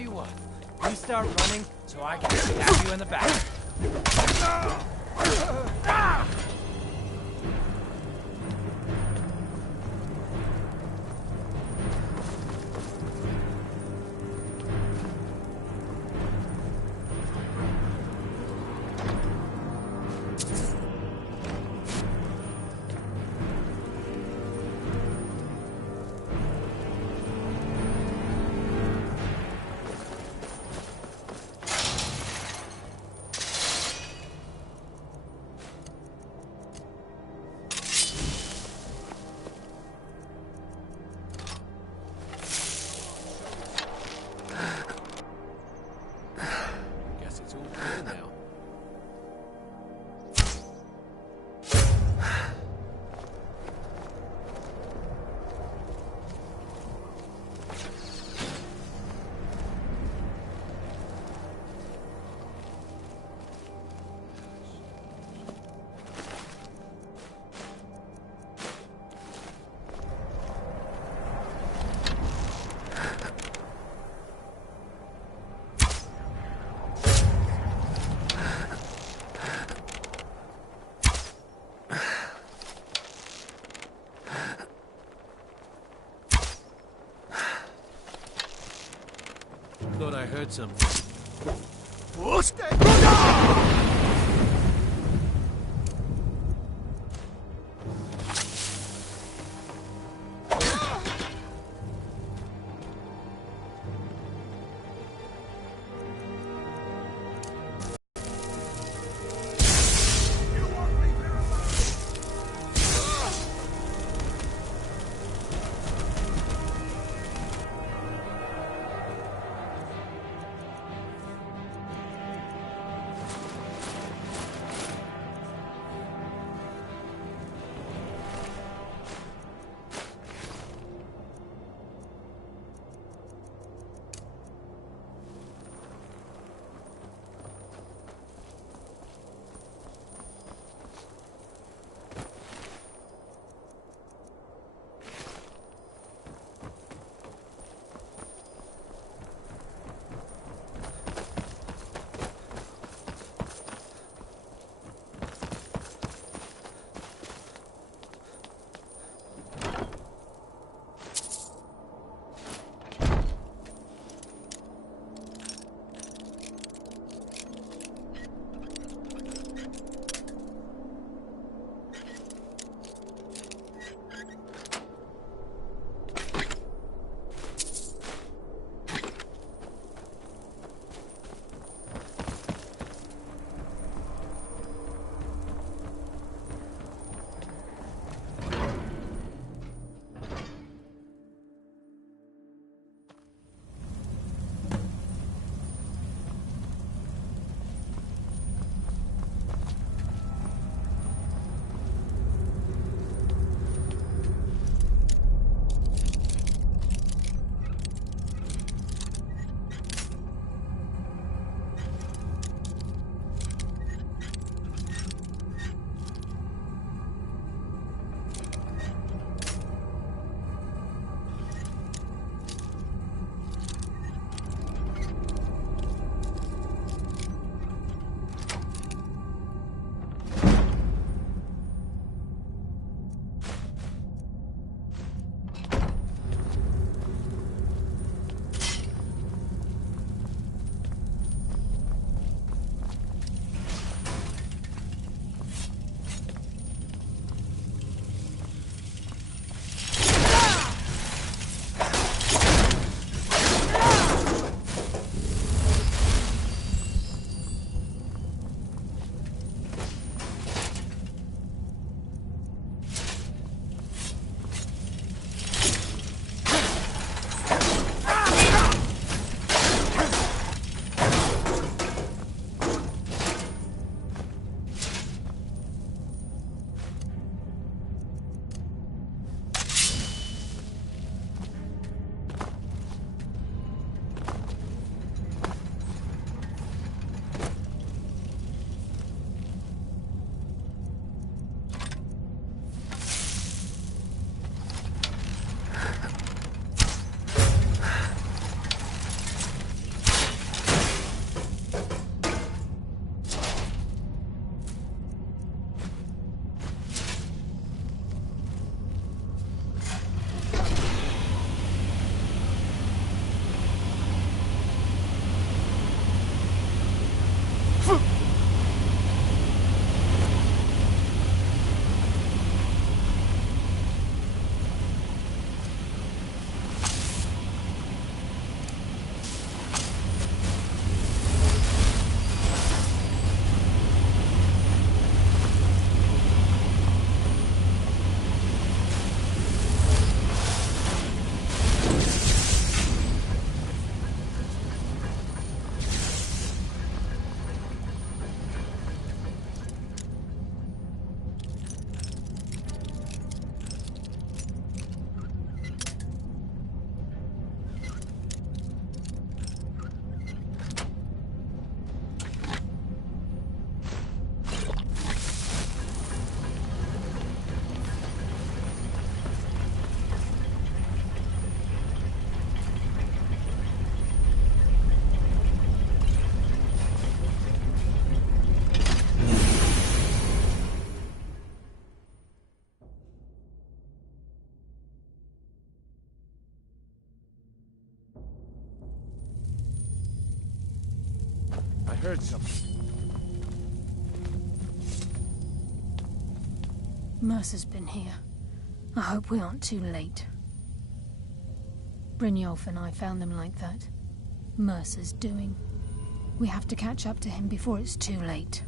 you what, you start running so I can stab you in the back. Thought I heard something. heard something. Mercer's been here. I hope we aren't too late. Brynjolf and I found them like that. Mercer's doing. We have to catch up to him before it's too late.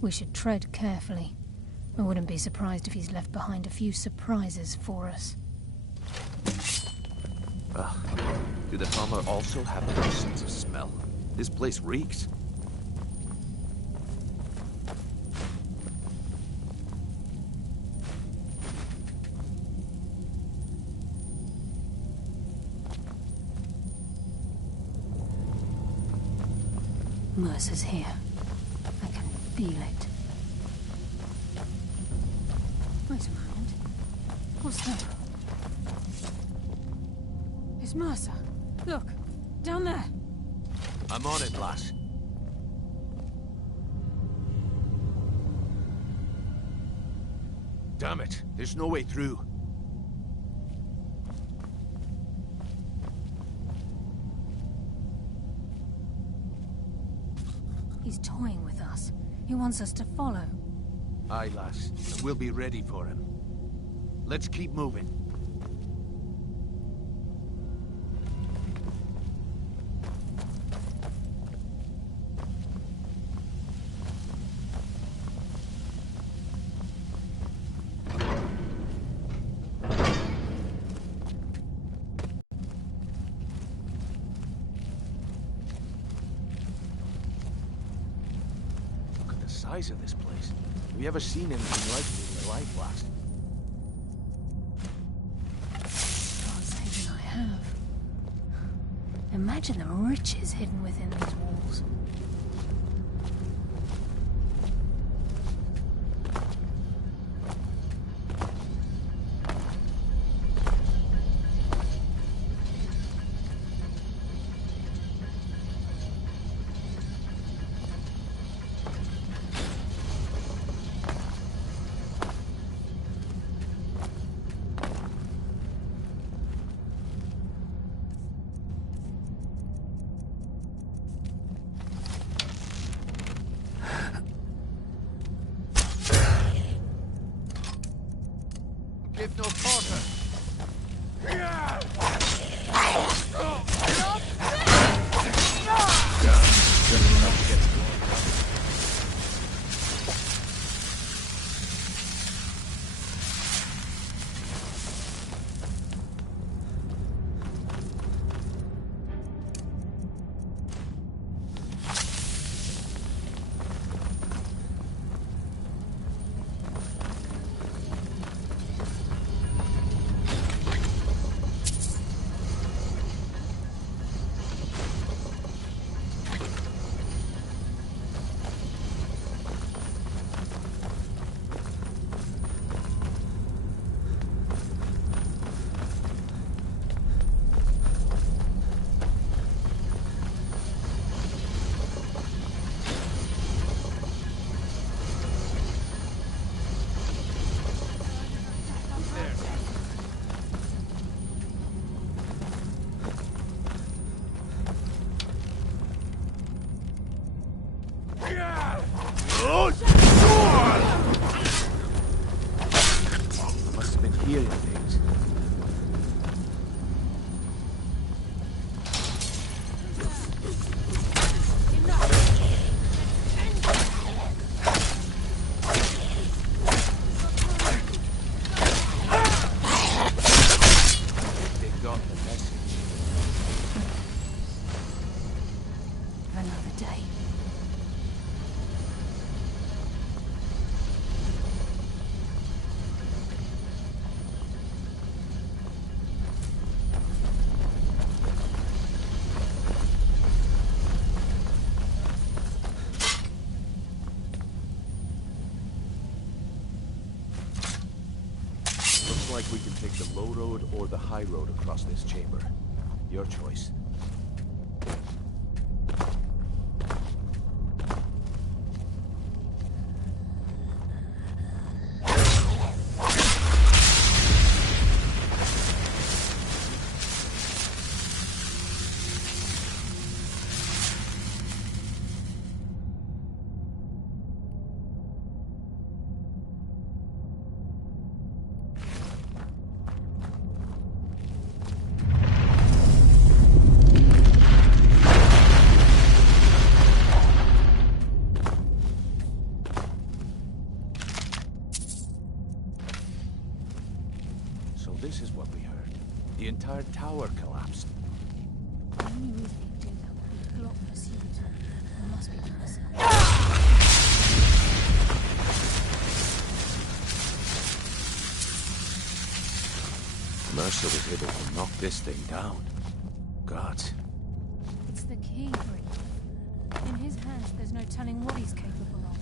We should tread carefully. I wouldn't be surprised if he's left behind a few surprises for us. Do the farmer also have no sense of smell? This place reeks. Mercer's here. I can feel it. Wait a moment. What's that? It's Mercer. Look, down there. I'm on it, lass. Damn it, there's no way through. He's toying with us. He wants us to follow. Aye, lass, and we'll be ready for him. Let's keep moving. Size of this place. Have you ever seen anything like it in your life, lass? Can't say that I have. Imagine the riches hidden within these walls. Give no quarter. Must have been hearing things. They got the message. Another day. Looks like we can take the low road or the high road across this chamber. Your choice. the entire tower collapsed. The only reason he'd do that would be block pursuit. There must be Mercer. Mercer was able to knock this thing down. God. It's the key, Bree. In his hands, there's no telling what he's capable of.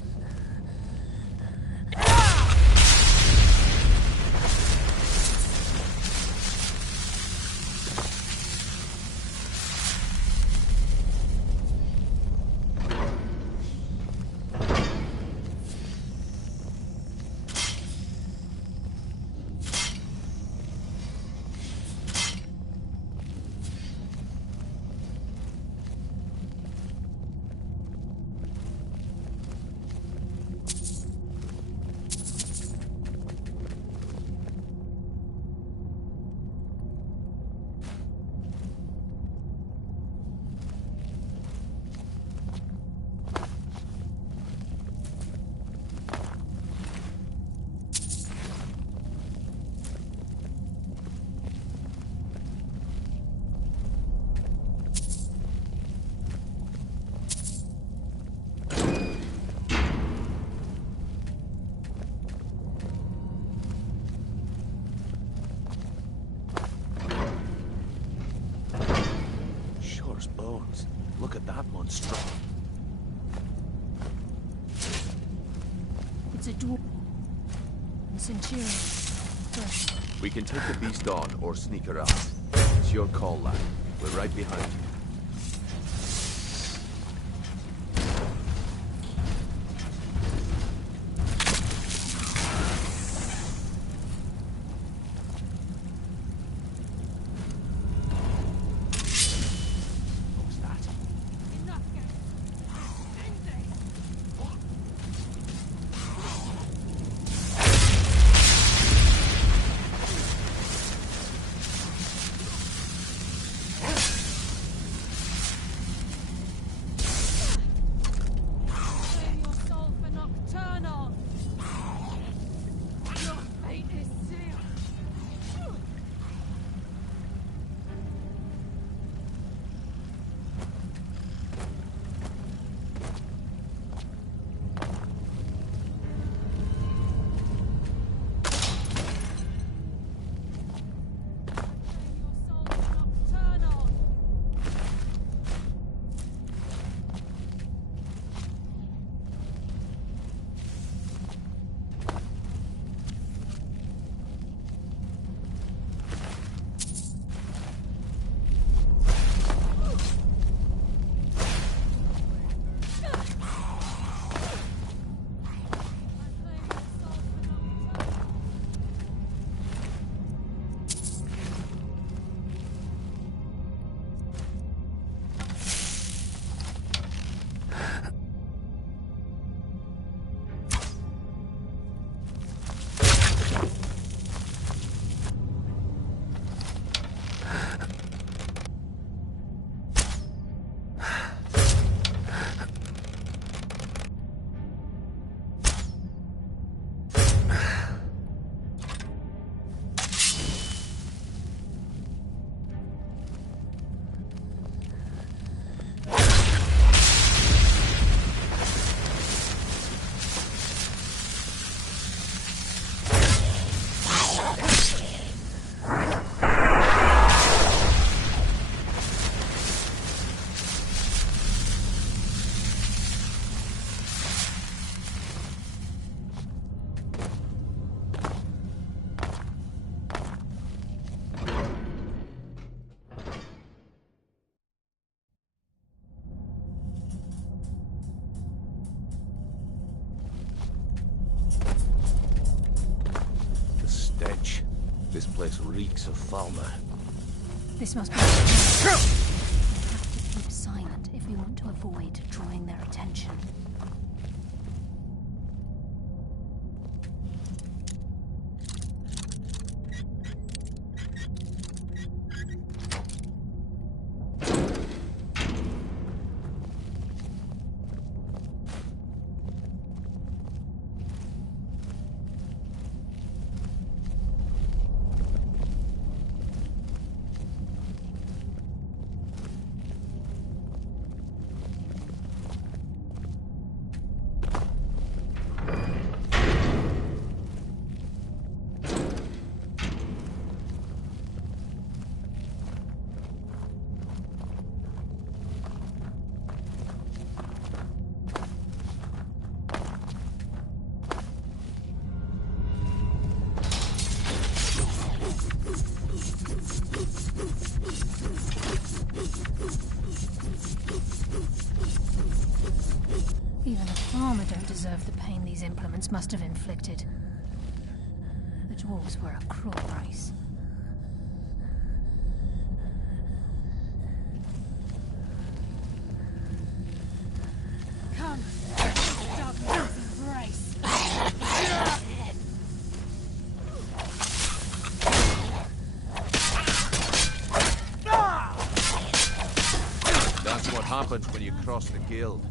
Bones. Look at that monstrosity. It's a dwarf. Centurion. Fresh. We can take the beast on or sneak around. It's your call, lad. We're right behind you. This place reeks of Falmer. This must be... We have to keep silent if we want to avoid drawing their attention. deserve the pain these implements must have inflicted. The dwarves were a cruel race. Come, darkness embrace. That's what happens when you cross the guild.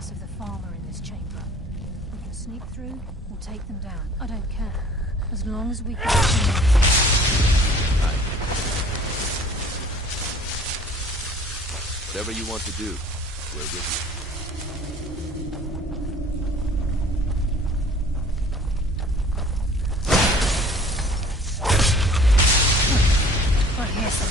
Of the farmer in this chamber. We can sneak through or take them down. I don't care. As long as we can. Whatever you want to do, we're with I hear some.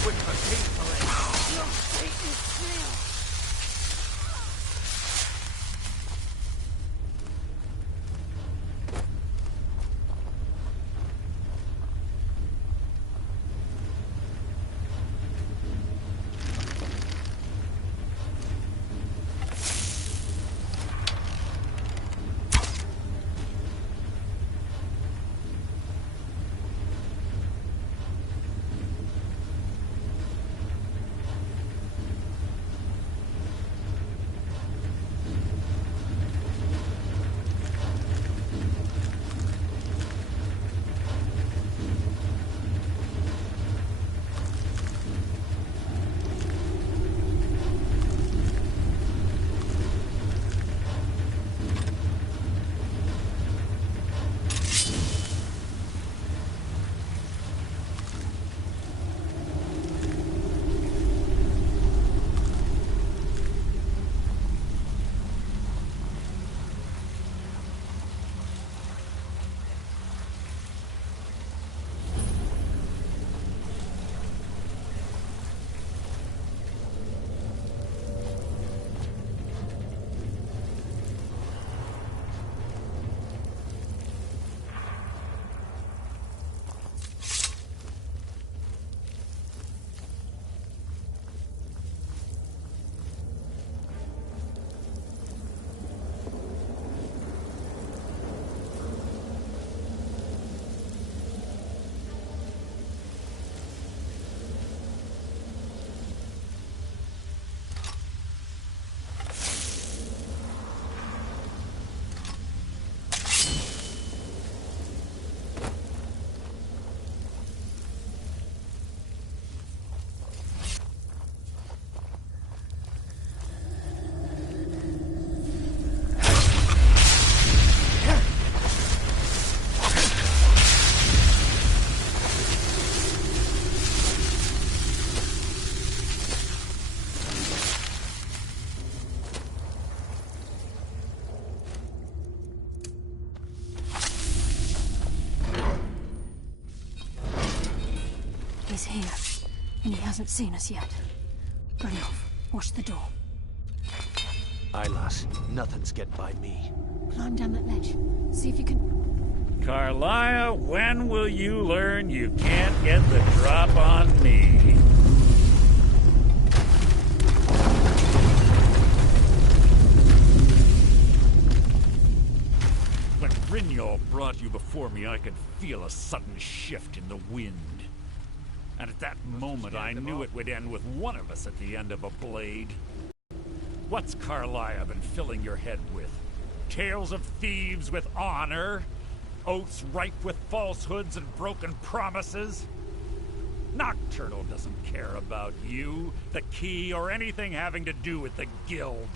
He's here, and he hasn't seen us yet. Brynjolf, watch the door. Aye, lass. Nothing's getting by me. Climb down that ledge. See if you can... Carlia, when will you learn you can't get the drop on me? When Brynjolf brought you before me, I could feel a sudden shift in the wind. And at that moment, I knew it would end with one of us at the end of a blade. What's Carlia been filling your head with? Tales of thieves with honor? Oaths ripe with falsehoods and broken promises? Nocturnal doesn't care about you, the key, or anything having to do with the guild.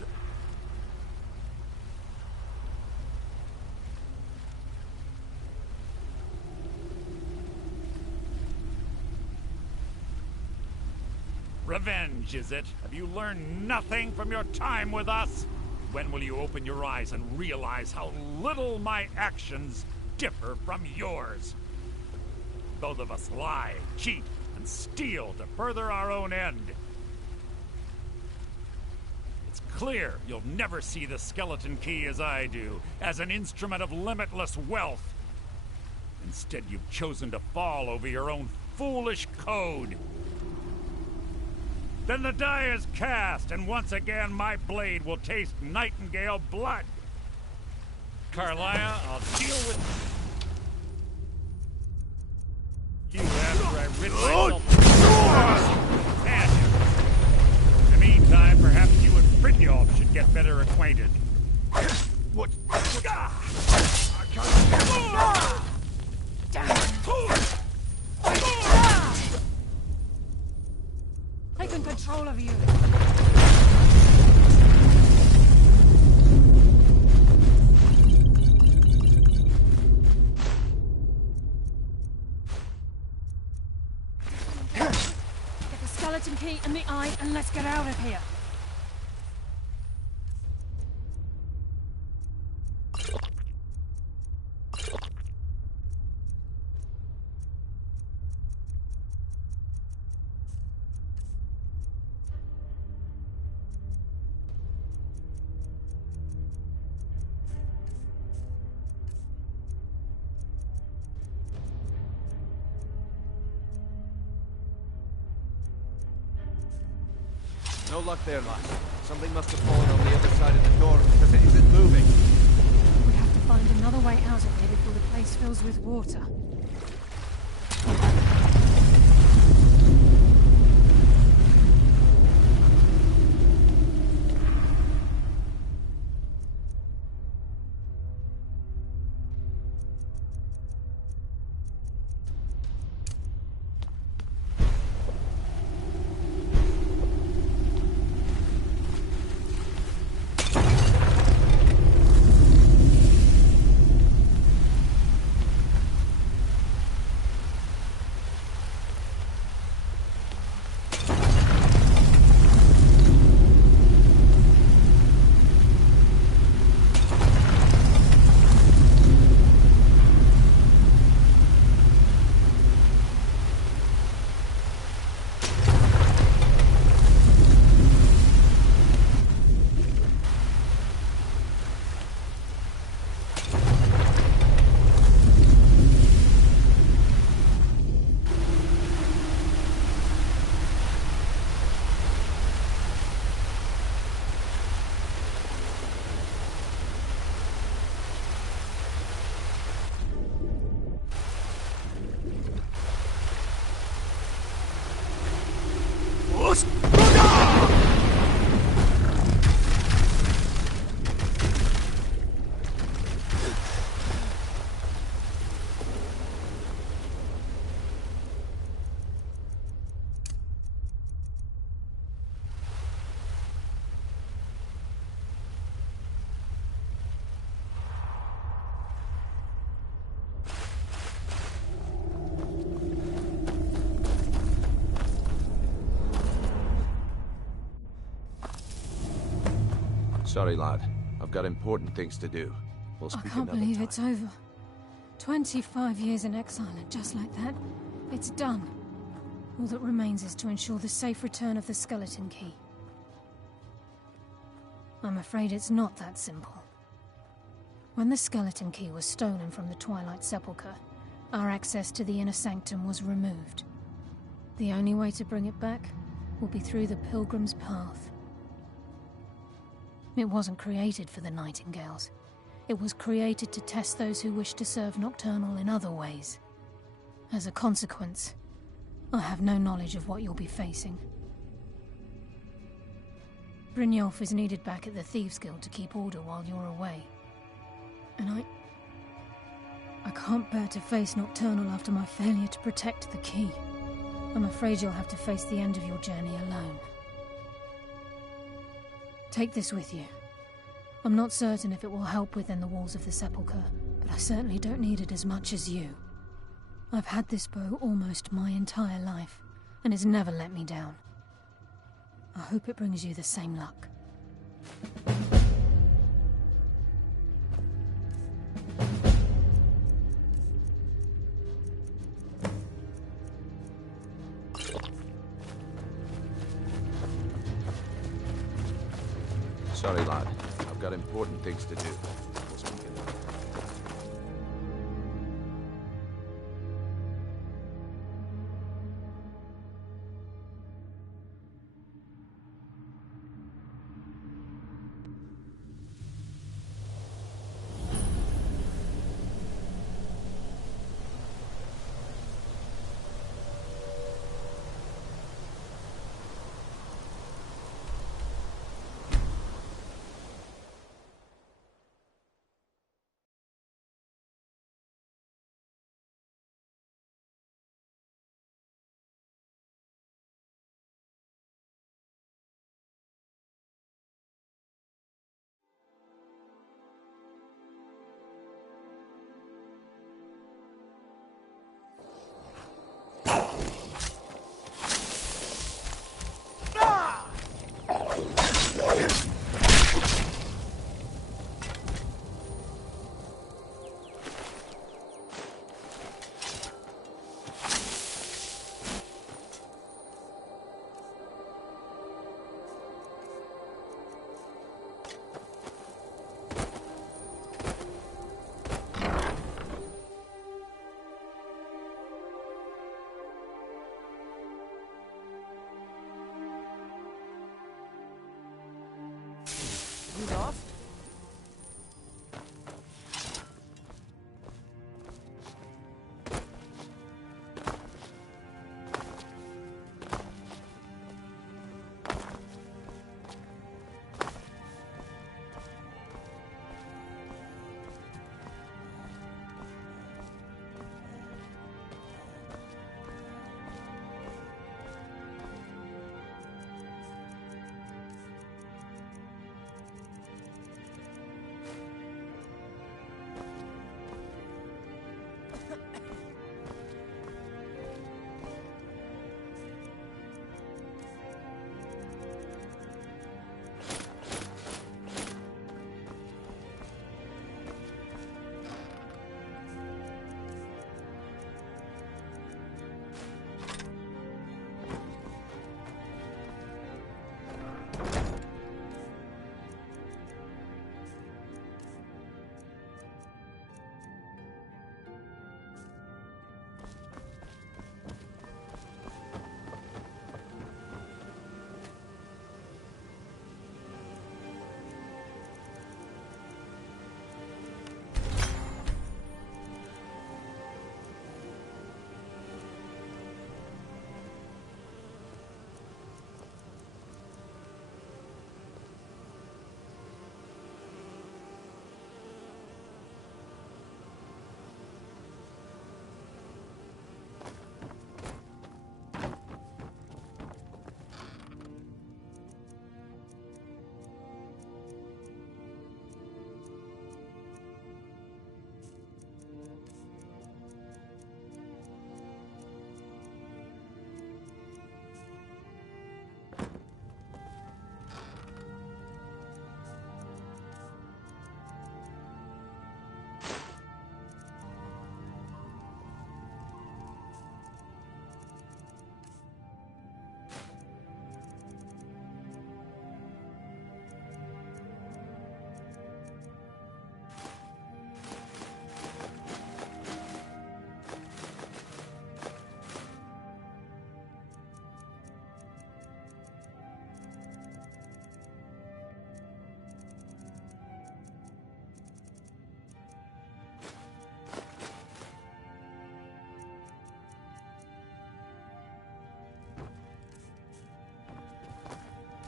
Revenge, is it? Have you learned nothing from your time with us? When will you open your eyes and realize how little my actions differ from yours? Both of us lie, cheat, and steal to further our own end. It's clear you'll never see the skeleton key as I do, as an instrument of limitless wealth. Instead, you've chosen to fall over your own foolish code. Then the die is cast, and once again my blade will taste Nightingale blood. Carlia, I'll deal with you after I rid myself of and in the meantime, perhaps you and Brynjolf should get better acquainted. What? Taking control of you. Get the skeleton key and the eye, and let's get out of here. No luck there, lad. Something must have fallen on the other side of the door because it isn't moving. We have to find another way out of here before the place fills with water. Sorry, lad. I've got important things to do. We'll I speak can't another believe time. it's over. 25 years in exile, and just like that, it's done. All that remains is to ensure the safe return of the skeleton key. I'm afraid it's not that simple. When the skeleton key was stolen from the Twilight Sepulchre, our access to the inner sanctum was removed. The only way to bring it back will be through the Pilgrim's Path. It wasn't created for the Nightingales. It was created to test those who wish to serve Nocturnal in other ways. As a consequence, I have no knowledge of what you'll be facing. Brynjolf is needed back at the Thieves' Guild to keep order while you're away. And I can't bear to face Nocturnal after my failure to protect the key. I'm afraid you'll have to face the end of your journey alone. Take this with you. I'm not certain if it will help within the walls of the Sepulchre, but I certainly don't need it as much as you. I've had this bow almost my entire life, and it's never let me down. I hope it brings you the same luck. Sorry, lad. I've got important things to do. We'll speak in a minute. You lost?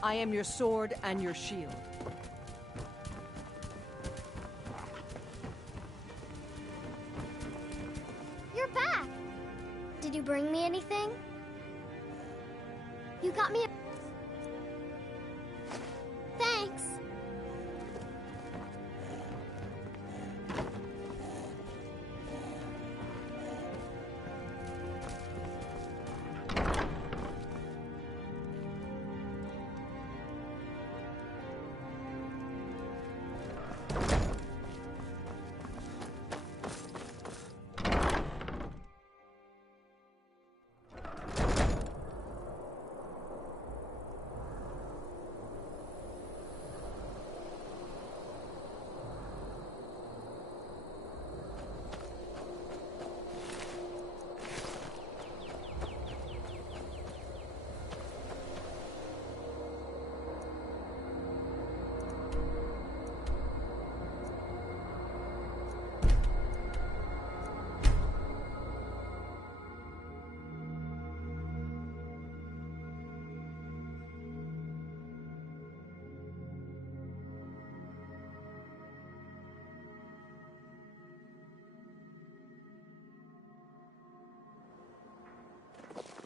I am your sword and your shield. You're back! Did you bring me anything? You got me a... Thanks!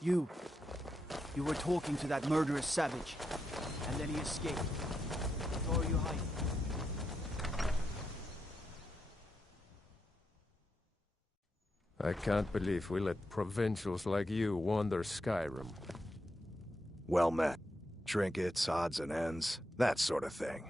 You were talking to that murderous savage, and then he escaped. Where are you hiding? I can't believe we let provincials like you wander Skyrim. Well met. Trinkets, odds and ends, that sort of thing.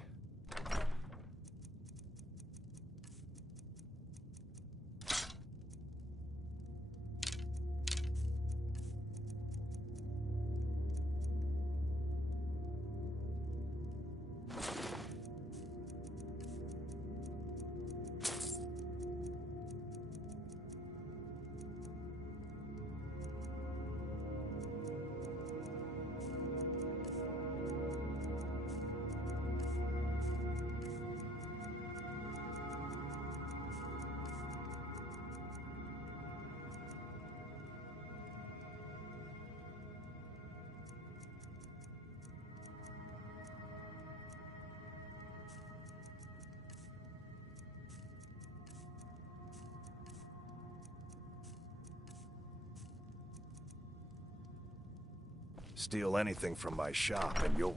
Steal anything from my shop and you'll...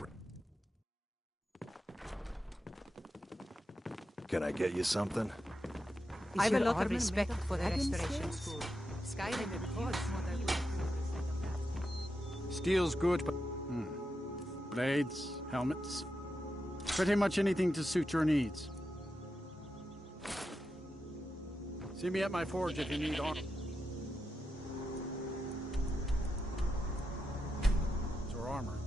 Can I get you something? I have a lot of respect for the restoration school. Skyrim Steel's good, but... Blades, helmets... Pretty much anything to suit your needs. See me at my forge if you need armor. Or armor.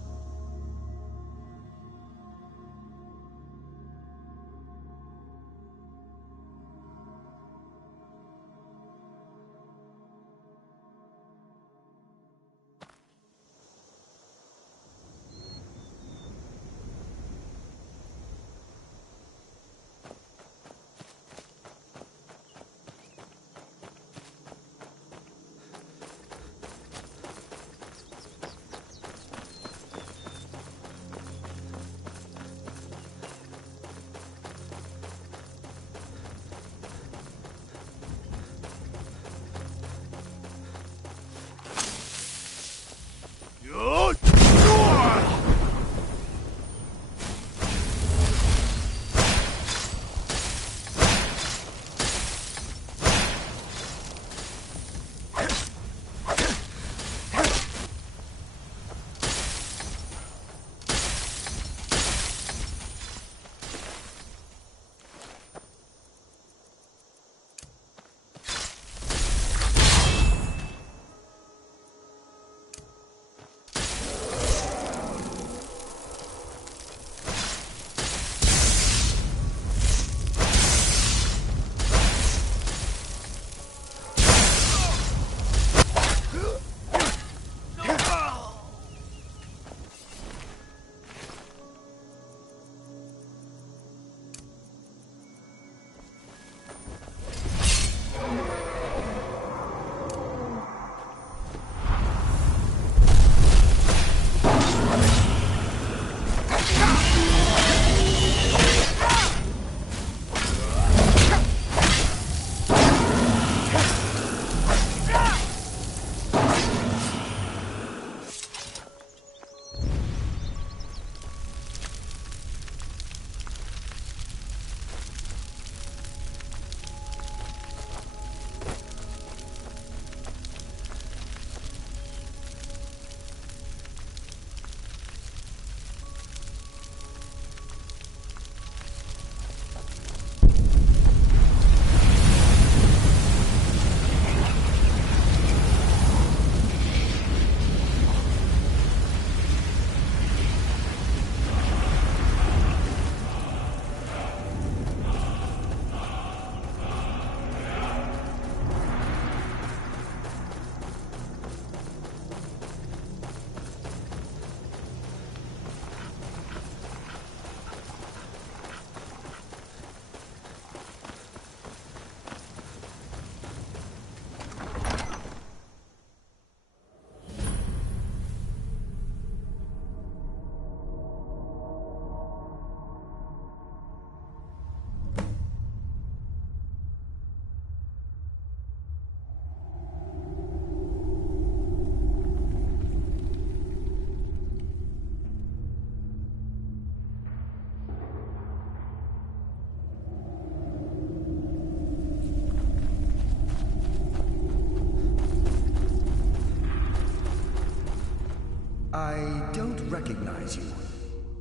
I don't recognize you,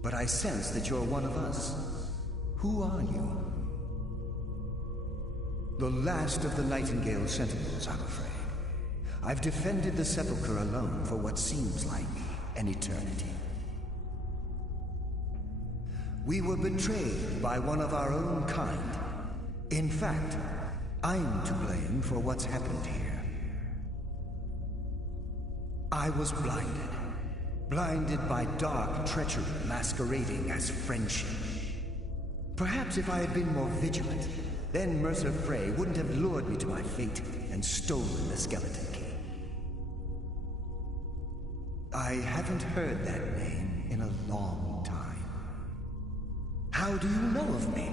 but I sense that you're one of us. Who are you? The last of the Nightingale Sentinels, I'm afraid. I've defended the Sepulchre alone for what seems like an eternity. We were betrayed by one of our own kind. In fact, I'm to blame for what's happened here. I was blinded. Blinded by dark treachery masquerading as friendship. Perhaps if I had been more vigilant, then Mercer Frey wouldn't have lured me to my fate and stolen the skeleton key. I haven't heard that name in a long time. How do you know of me?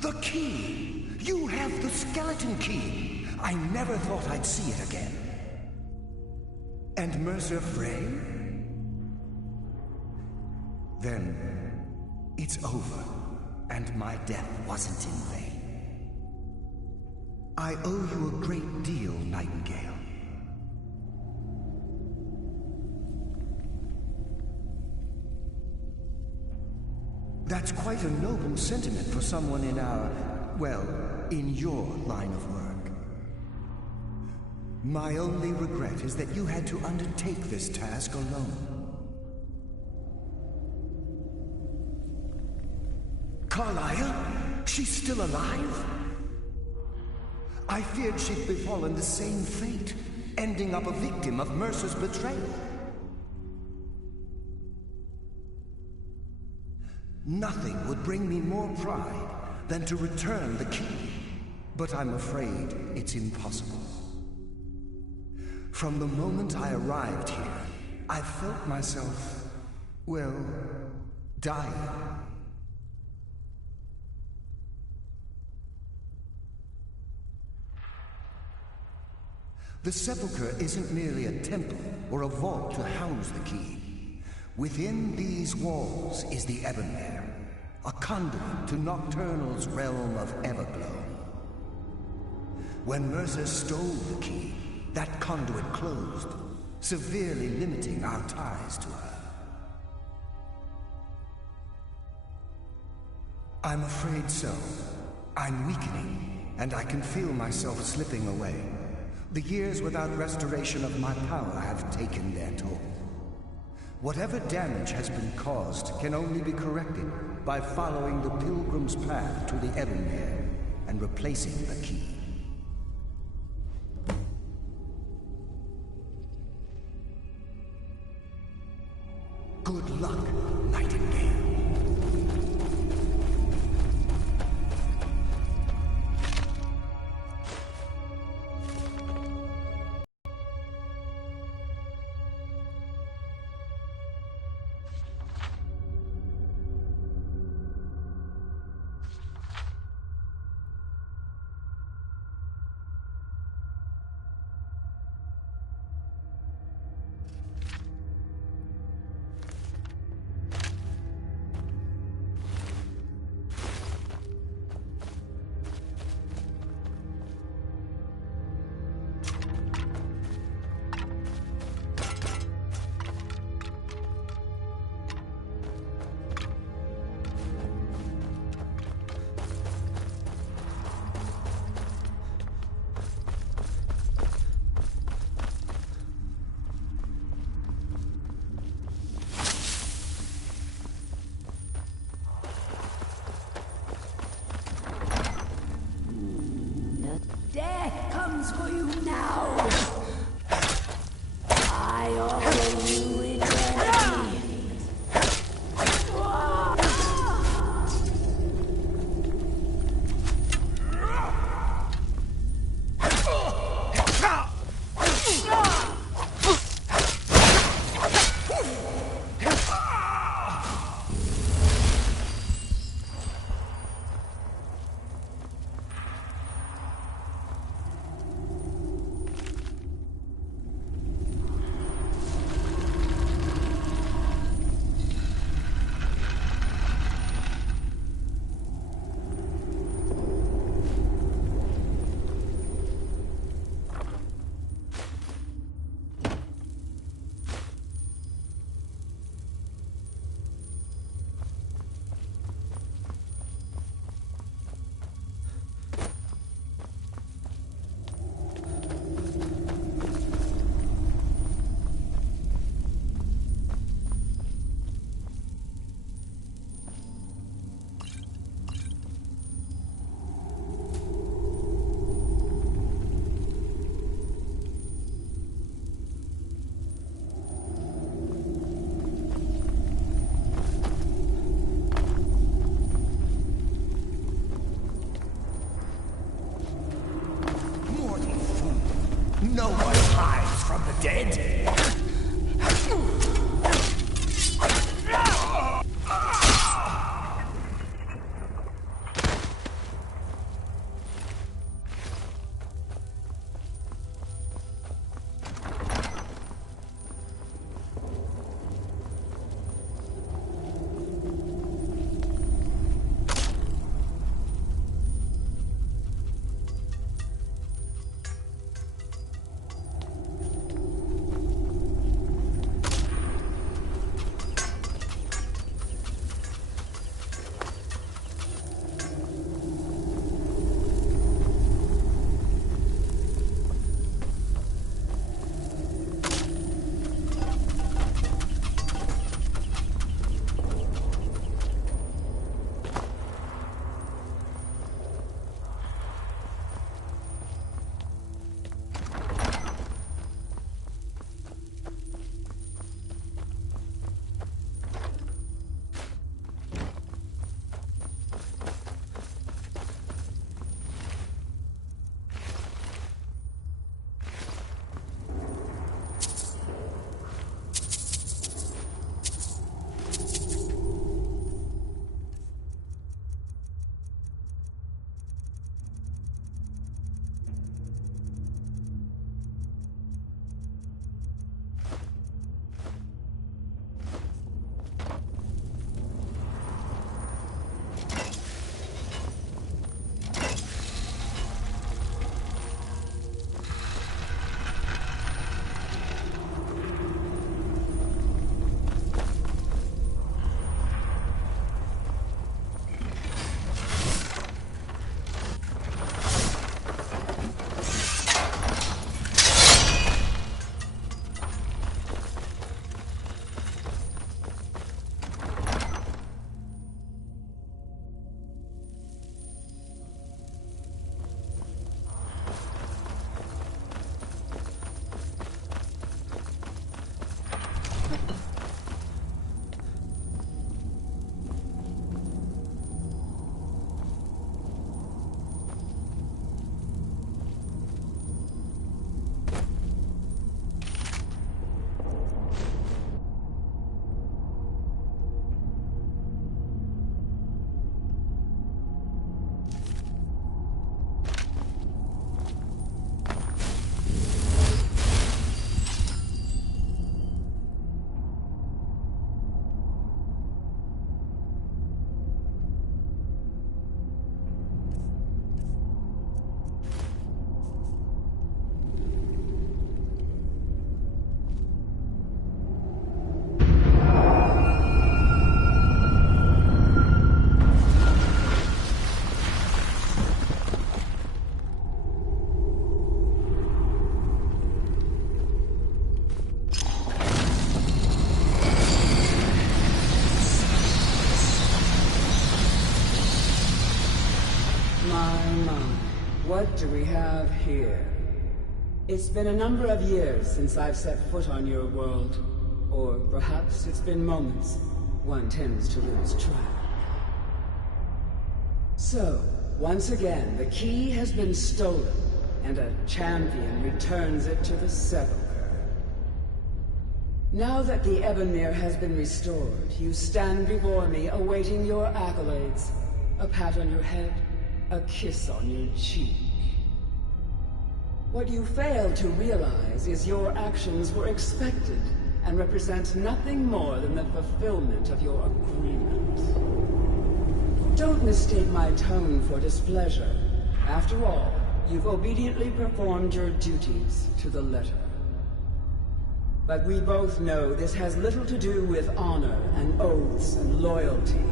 The key! You have the skeleton key! I never thought I'd see it again. And Mercer Frey? Then, it's over, and my death wasn't in vain. I owe you a great deal, Nightingale. That's quite a noble sentiment for someone in our, well, in your line of work. My only regret is that you had to undertake this task alone. Carlisle? She's still alive? I feared she'd befallen the same fate, ending up a victim of Mercer's betrayal. Nothing would bring me more pride than to return the key, but I'm afraid it's impossible. From the moment I arrived here, I felt myself, well, dying. The Sepulchre isn't merely a temple or a vault to house the key. Within these walls is the Ebonmere, a conduit to Nocturnal's realm of Everglow. When Mercer stole the key, that conduit closed, severely limiting our ties to her. I'm afraid so. I'm weakening, and I can feel myself slipping away. The years without restoration of my power have taken their toll. Whatever damage has been caused can only be corrected by following the pilgrim's path to the Ebonmere and replacing the key. Good luck, Nightingale. For you now. I offer you eternity. No one hides from the dead. What do we have here? It's been a number of years since I've set foot on your world. Or perhaps it's been moments. One tends to lose track. So, once again, the key has been stolen, and a champion returns it to the sepulchre. Now that the Ebonmere has been restored, you stand before me awaiting your accolades. A pat on your head, a kiss on your cheek. What you fail to realize is your actions were expected and represent nothing more than the fulfillment of your agreement. Don't mistake my tone for displeasure. After all, you've obediently performed your duties to the letter. But we both know this has little to do with honor and oaths and loyalty.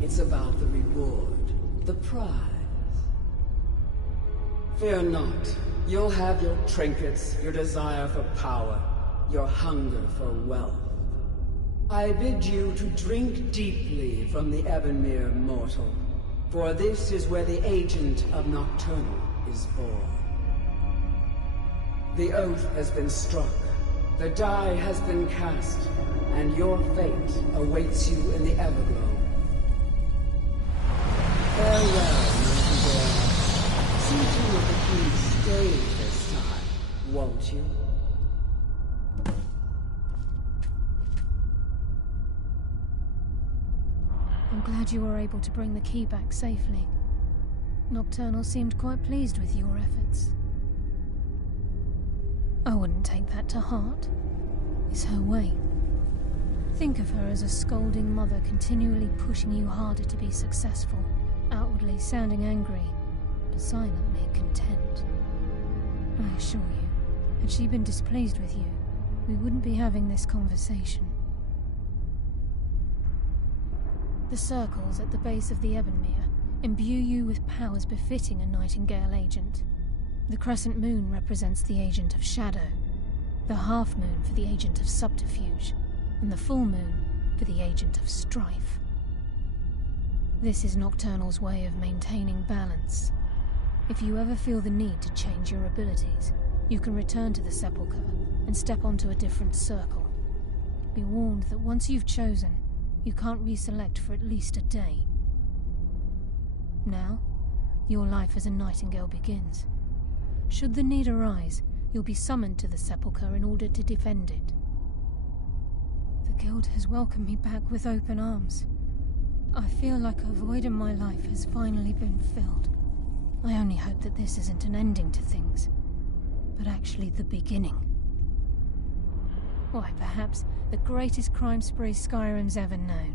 It's about the reward, the prize. Fear not. You'll have your trinkets, your desire for power, your hunger for wealth. I bid you to drink deeply from the Ebonmere mortal, for this is where the agent of Nocturnal is born. The oath has been struck, the die has been cast, and your fate awaits you in the Everglow. Farewell, Nightingale. See to it that you stay this time, won't you? I'm glad you were able to bring the key back safely. Nocturnal seemed quite pleased with your efforts. I wouldn't take that to heart. It's her way. Think of her as a scolding mother continually pushing you harder to be successful, outwardly sounding angry, but silently content. I assure you, had she been displeased with you, we wouldn't be having this conversation. The circles at the base of the Ebonmere imbue you with powers befitting a Nightingale agent. The crescent moon represents the agent of shadow, the half moon for the agent of subterfuge, and the full moon for the agent of strife. This is Nocturnal's way of maintaining balance. If you ever feel the need to change your abilities, you can return to the Sepulchre and step onto a different circle. Be warned that once you've chosen, you can't reselect for at least a day. Now, your life as a Nightingale begins. Should the need arise, you'll be summoned to the Sepulchre in order to defend it. The Guild has welcomed me back with open arms. I feel like a void in my life has finally been filled. I only hope that this isn't an ending to things, but actually the beginning. Why, perhaps the greatest crime spree Skyrim's ever known.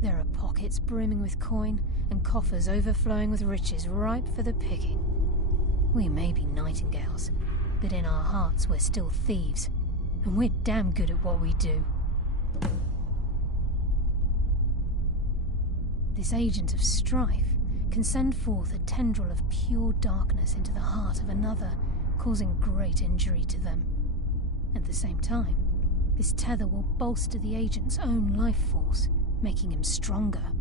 There are pockets brimming with coin and coffers overflowing with riches ripe for the picking. We may be Nightingales, but in our hearts we're still thieves, and we're damn good at what we do. This agent of strife can send forth a tendril of pure darkness into the heart of another, causing great injury to them. At the same time, this tether will bolster the agent's own life force, making him stronger.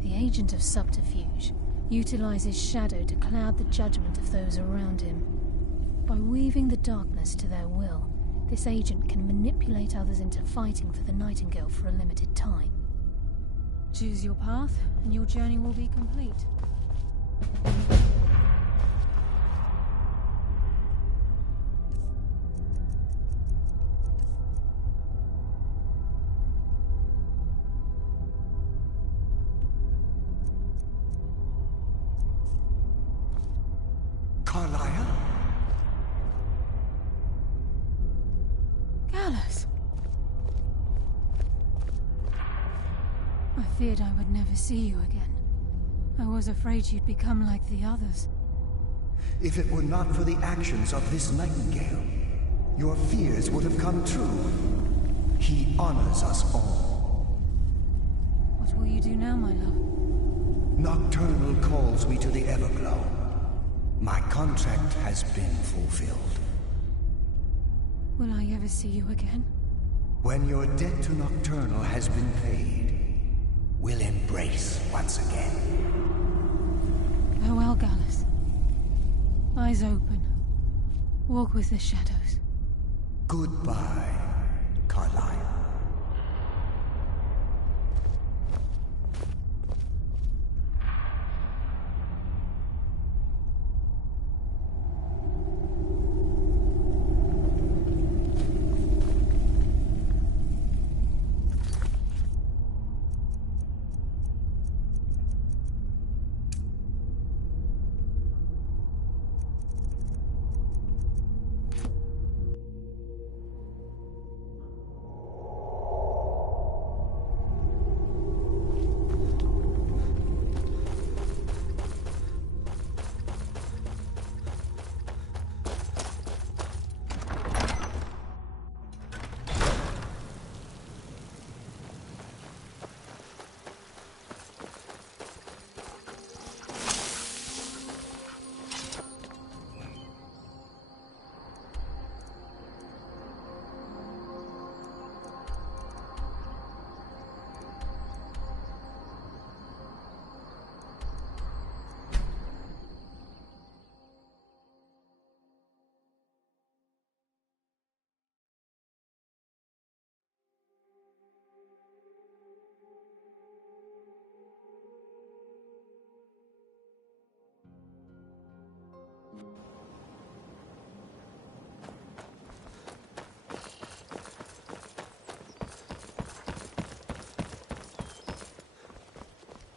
The agent of subterfuge utilizes shadow to cloud the judgment of those around him. By weaving the darkness to their will, this agent can manipulate others into fighting for the Nightingale for a limited time. Choose your path, and your journey will be complete. Carlia? Gallus! I feared I would never see you again. I was afraid you'd become like the others. If it were not for the actions of this Nightingale, your fears would have come true. He honors us all. What will you do now, my love? Nocturnal calls me to the Everglow. My contract has been fulfilled. Will I ever see you again? When your debt to Nocturnal has been paid, we'll embrace once again. Farewell, Gallus. Eyes open. Walk with the shadows. Goodbye, Carlia.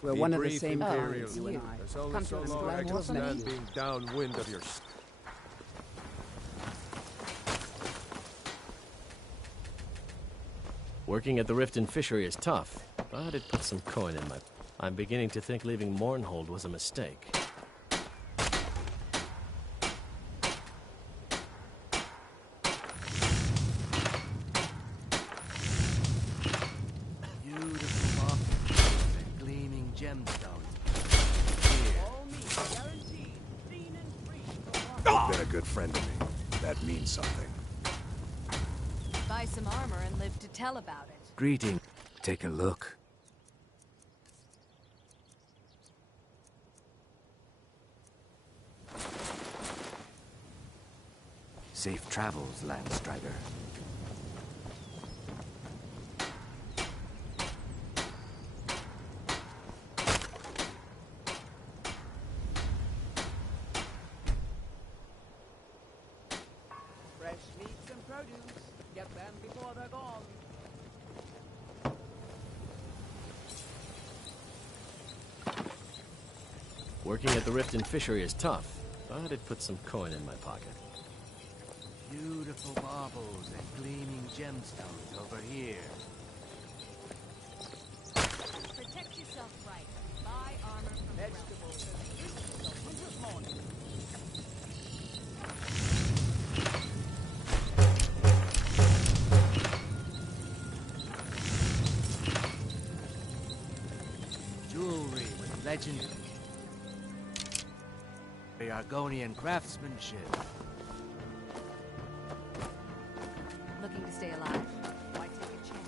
We're Be one of the brief, same Imperial. families, you and I. There's only Come so to long explain I can what's stand next. being downwind of your... Working at the Riften fishery is tough, but it puts some coin in my... I'm beginning to think leaving Mournhold was a mistake. Beautiful marble and gleaming gemstones. You've been a good friend to me. That means something. Buy some armor and live to tell about it. Greeting. Take a look. Safe travels, Landstrider. Fresh meats and produce. Get them before they're gone. Working at the Riften fishery is tough, but it puts some coin in my pocket. Beautiful marbles and gleaming gemstones over here. Protect yourself right. Buy armor from Vegetables. This is a winter's morning. Jewelry with legend. The Argonian craftsmanship. Looking to stay alive? Why take a chance?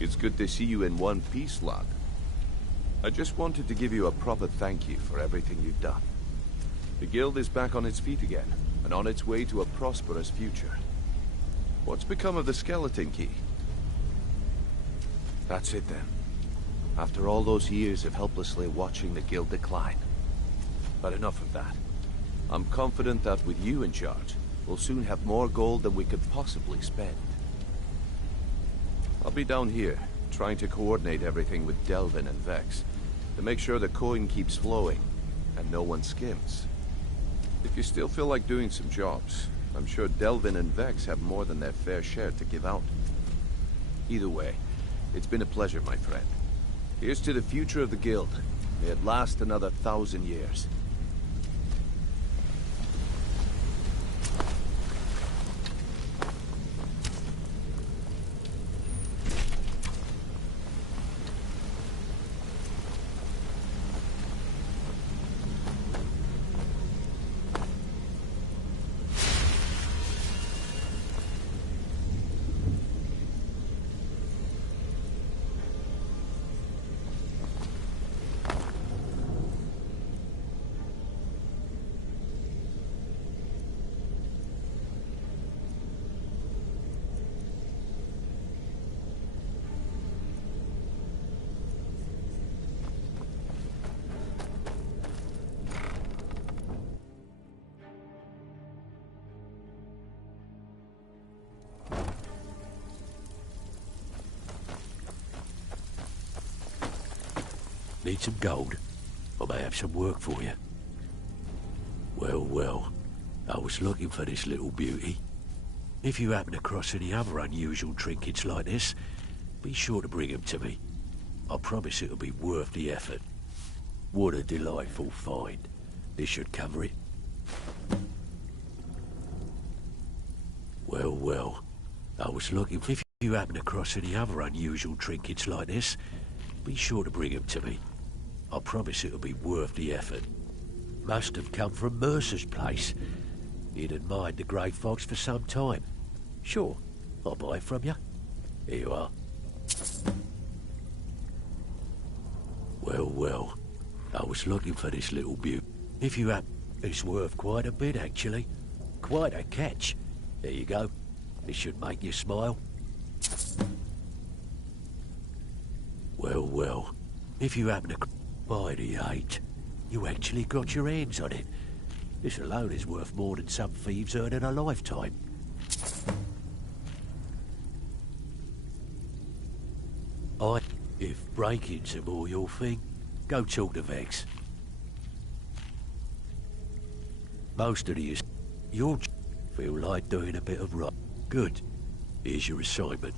It's good to see you in one piece, lad. I just wanted to give you a proper thank you for everything you've done. The guild is back on its feet again, and on its way to a prosperous future. What's become of the skeleton key? That's it then. After all those years of helplessly watching the guild decline. But enough of that. I'm confident that with you in charge, we'll soon have more gold than we could possibly spend. I'll be down here, trying to coordinate everything with Delvin and Vex, to make sure the coin keeps flowing, and no one skims. If you still feel like doing some jobs, I'm sure Delvin and Vex have more than their fair share to give out. Either way, it's been a pleasure, my friend. Here's to the future of the guild. May it last another 1,000 years. Need some gold? I may have some work for you. Well, well, I was looking for this little beauty. If you happen across any other unusual trinkets like this, be sure to bring them to me. I promise it'll be worth the effort. What a delightful find. This should cover it. Well, well, I was looking for... If you happen across any other unusual trinkets like this, be sure to bring them to me. I promise it'll be worth the effort. Must have come from Mercer's place. He'd admired the grey fox for some time. Sure, I'll buy it from you. Here you are. Well, well. I was looking for this little beauty. If you have... It's worth quite a bit, actually. Quite a catch. There you go. This should make you smile. Well, well. If you happen to buy the 8, you actually got your hands on it. This alone is worth more than some thieves earn in a lifetime. If break-ins are more your thing, go talk to Vex. Most of these, you'll feel like doing a bit of rock. Good. Here's your assignment.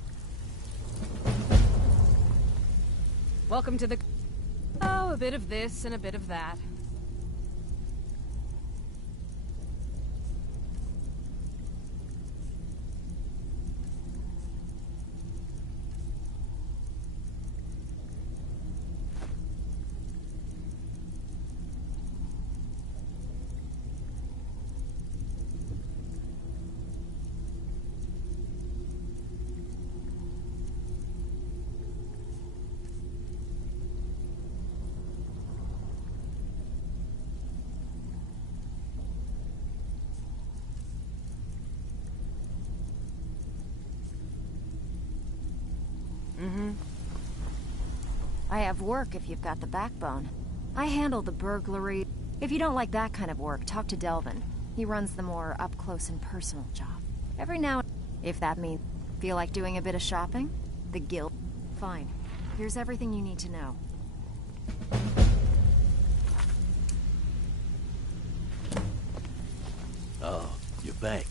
Welcome to the... Oh, a bit of this and a bit of that. I have work if you've got the backbone. I handle the burglary. If you don't like that kind of work, talk to Delvin. He runs the more up-close and personal job. Every now and if that means feel like doing a bit of shopping? The guild. Fine. Here's everything you need to know. Oh, you're back.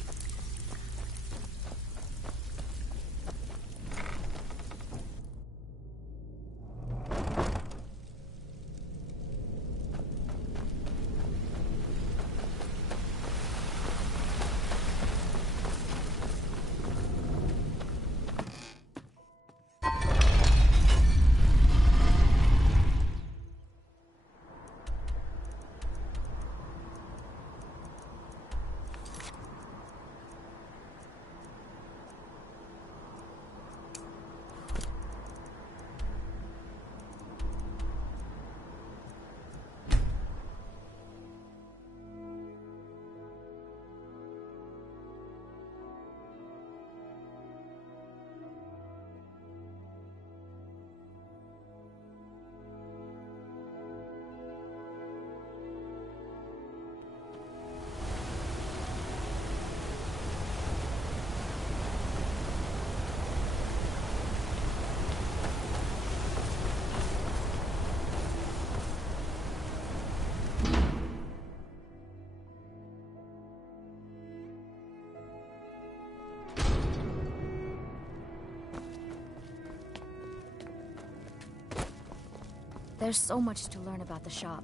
There's so much to learn about the shop.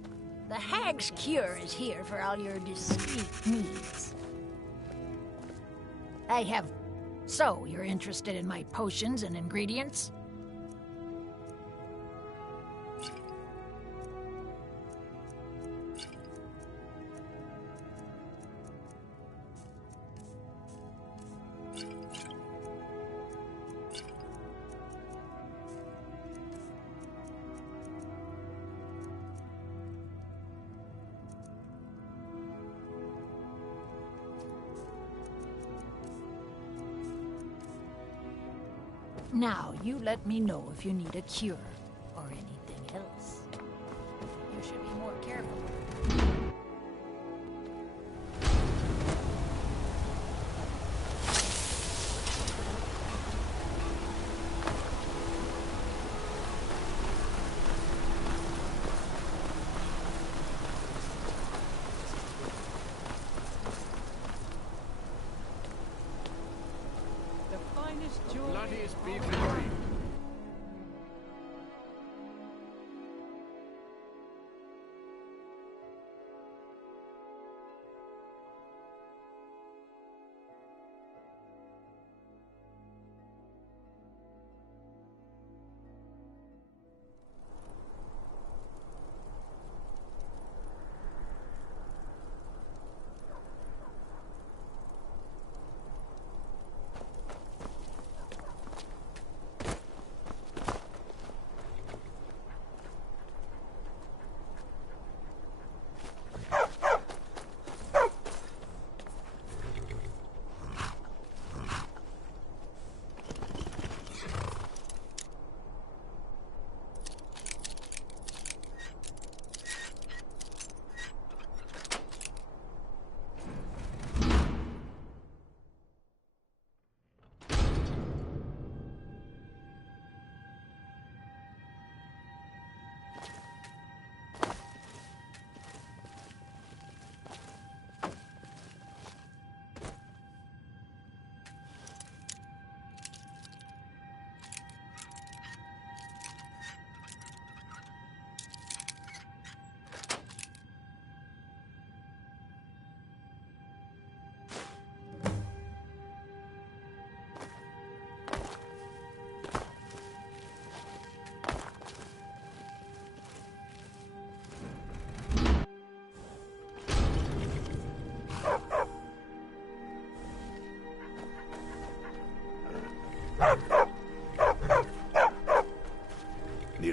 The Hag's Cure is here for all your discreet needs. I have... So, you're interested in my potions and ingredients? Now, you let me know if you need a cure, or anything else. You should be more careful. The finest jewelry. Bloodiest beef in the ring.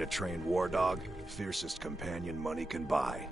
a trained war dog? Fiercest companion money can buy.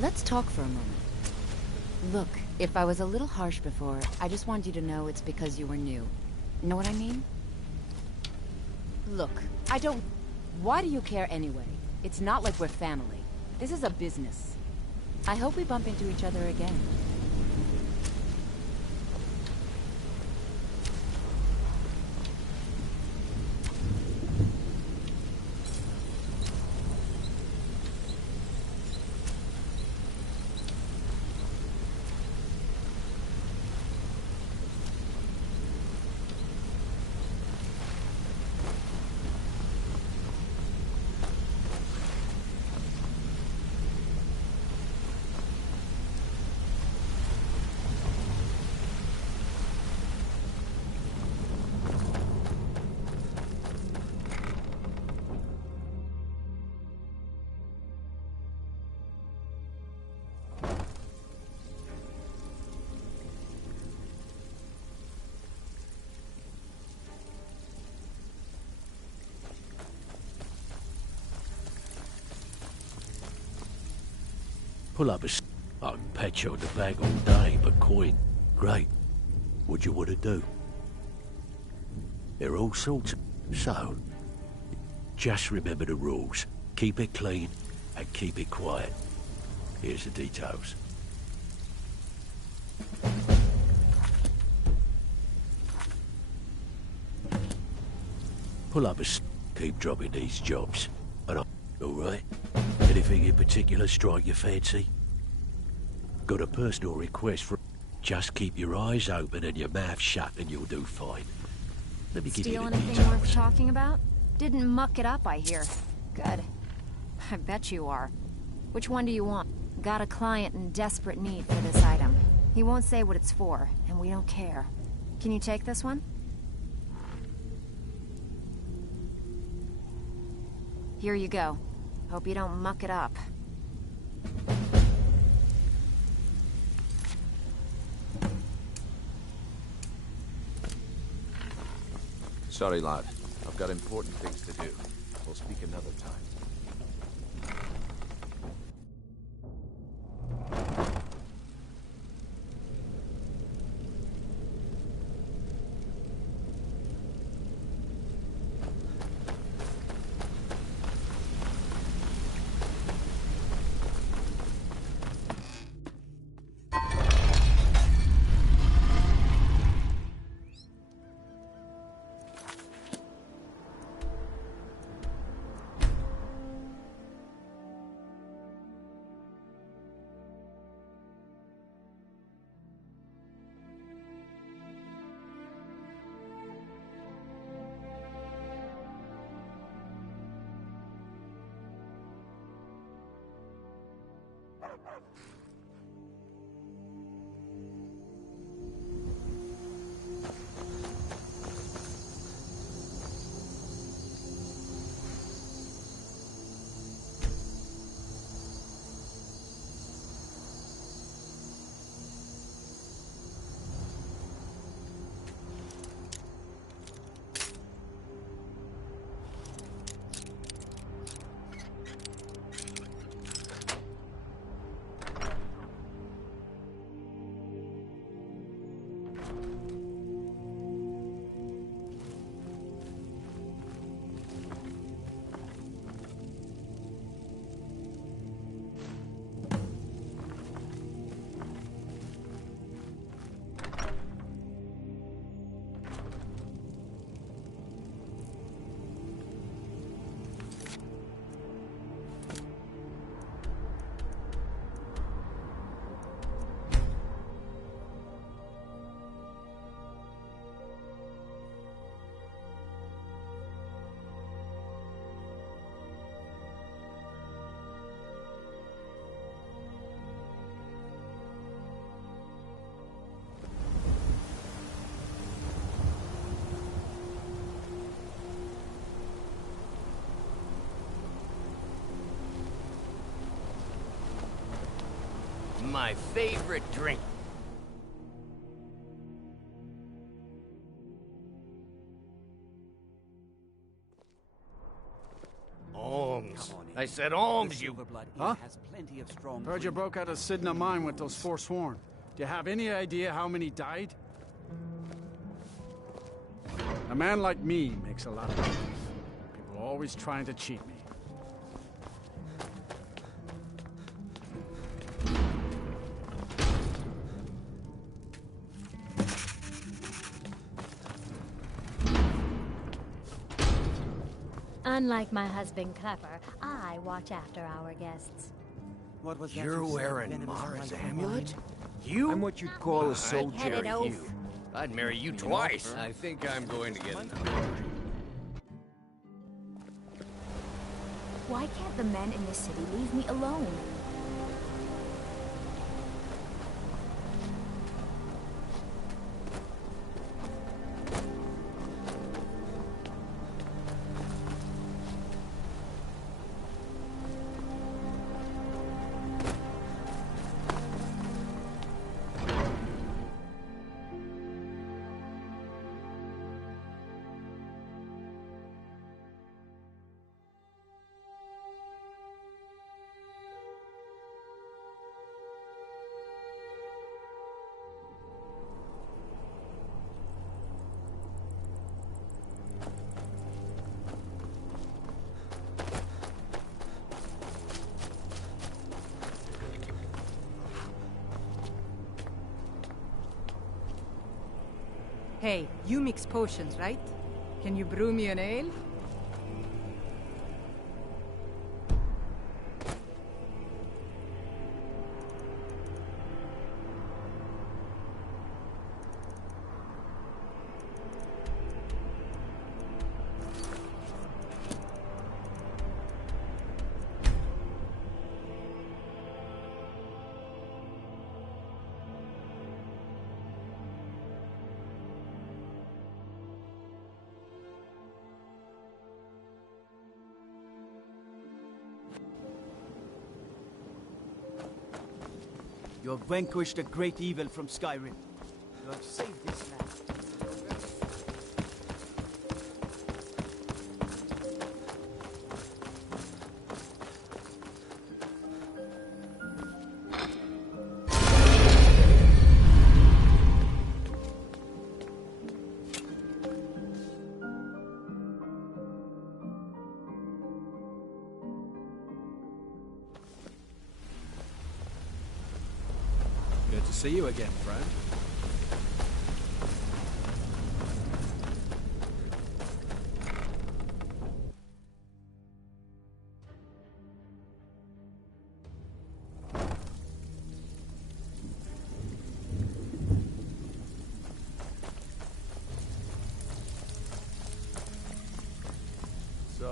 Let's talk for a moment. Look, if I was a little harsh before, I just want you to know it's because you were new. Know what I mean? Look, I don't... Why do you care anyway? It's not like we're family. This is a business. I hope we bump into each other again. Pull up a I can pat you on the back all day, but coin, great. What do you want to do? There are all sorts of... So, just remember the rules. Keep it clean and keep it quiet. Here's the details. Pull up a keep dropping these jobs. And all right? Anything in particular strike your fancy? Got a personal request for... Just keep your eyes open and your mouth shut and you'll do fine. Let me give you Steal the anything details. worth talking about? Didn't muck it up, I hear. Good. I bet you are. Which one do you want? Got a client in desperate need for this item. He won't say what it's for, and we don't care. Can you take this one? Here you go. Hope you don't muck it up. Sorry, lad. I've got important things to do. We'll speak another time. My favorite drink. Alms. I said alms, you... Huh? Heard you broke out of Sidna mine with those Forsworn. Do you have any idea how many died? A man like me makes a lot of money. People are always trying to cheat me. Unlike my husband Clapper, I watch after our guests. What was that? You're wearing Mara's amulet? You? I'm what you'd call a soldier, you. I'd marry you twice. I think I'm going to get another. Why can't the men in this city leave me alone? Hey, you mix potions, right? Can you brew me an ale? You have vanquished a great evil from Skyrim. You have saved this land. Good to see you again, friend.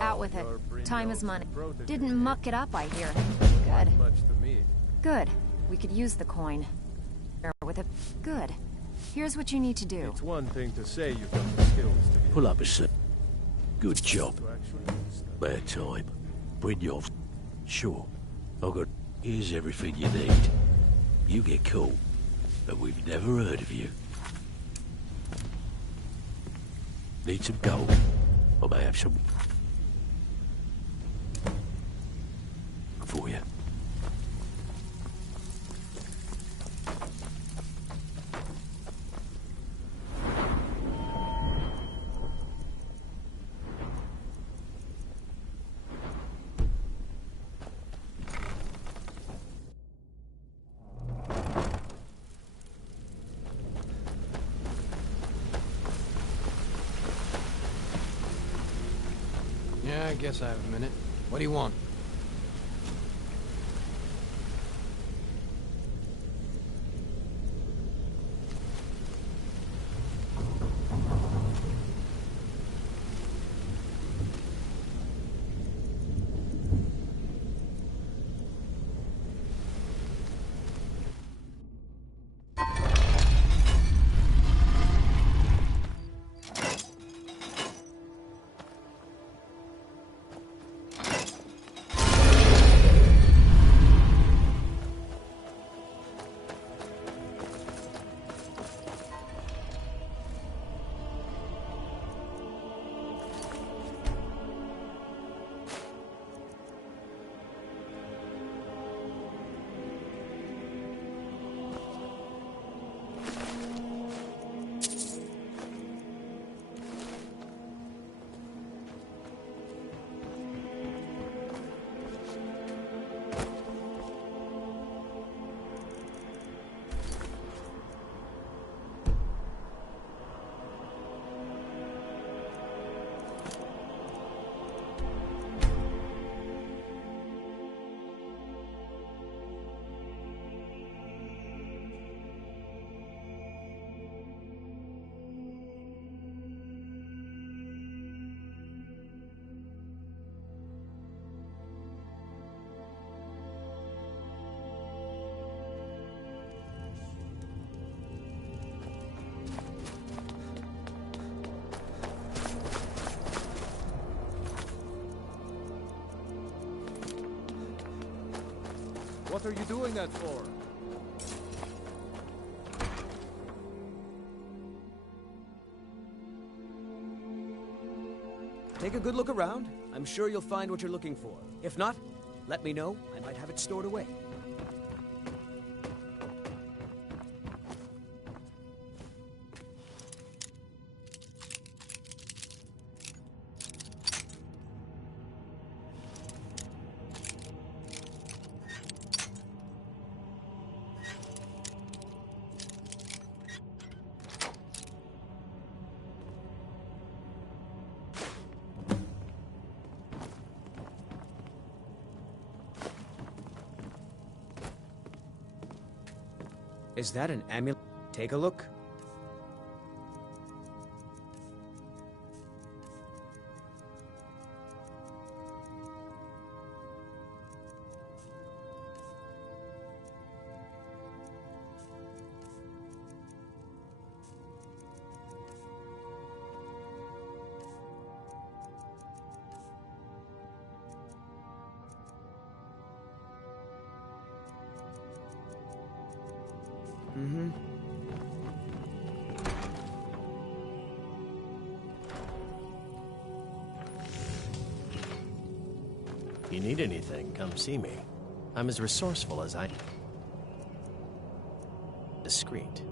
Out with it. Time is money. Didn't muck it up, I hear. Good. Much to me. Good. We could use the coin. With it. Good. Here's what you need to do. It's one thing to say you've got the skills to be... Pull up a sec. Good job. Bad time. Bring your... Sure. I've got... Here's everything you need. You get caught, but we've never heard of you. Need some gold? I may have some... for you. Yeah, I guess I have a minute. What do you want? What are you doing that for? Take a good look around. I'm sure you'll find what you're looking for. If not, let me know. I might have it stored away. Is that an amulet? Take a look. Mm-hmm. If you need anything, come see me. I'm as resourceful as I... discreet.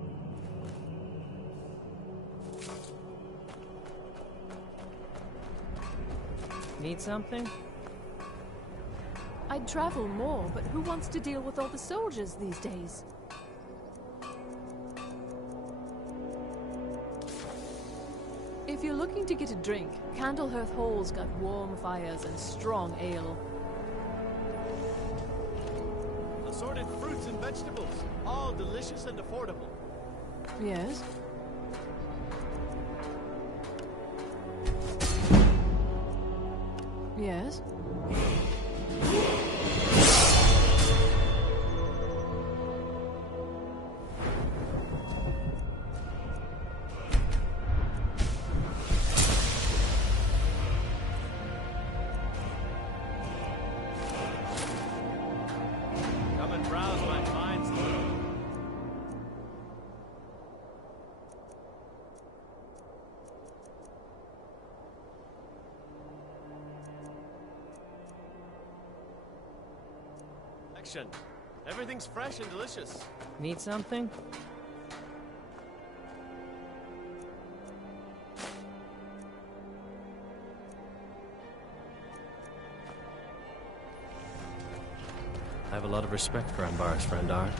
Need something? I'd travel more, but who wants to deal with all the soldiers these days? If you're looking to get a drink, Candlehearth Hall's got warm fires and strong ale. Assorted fruits and vegetables, all delicious and affordable. Yes? Yes? Come and browse my fine store. Action. Everything's fresh and delicious. Need something? I have a lot of respect for Ambar's friend Art.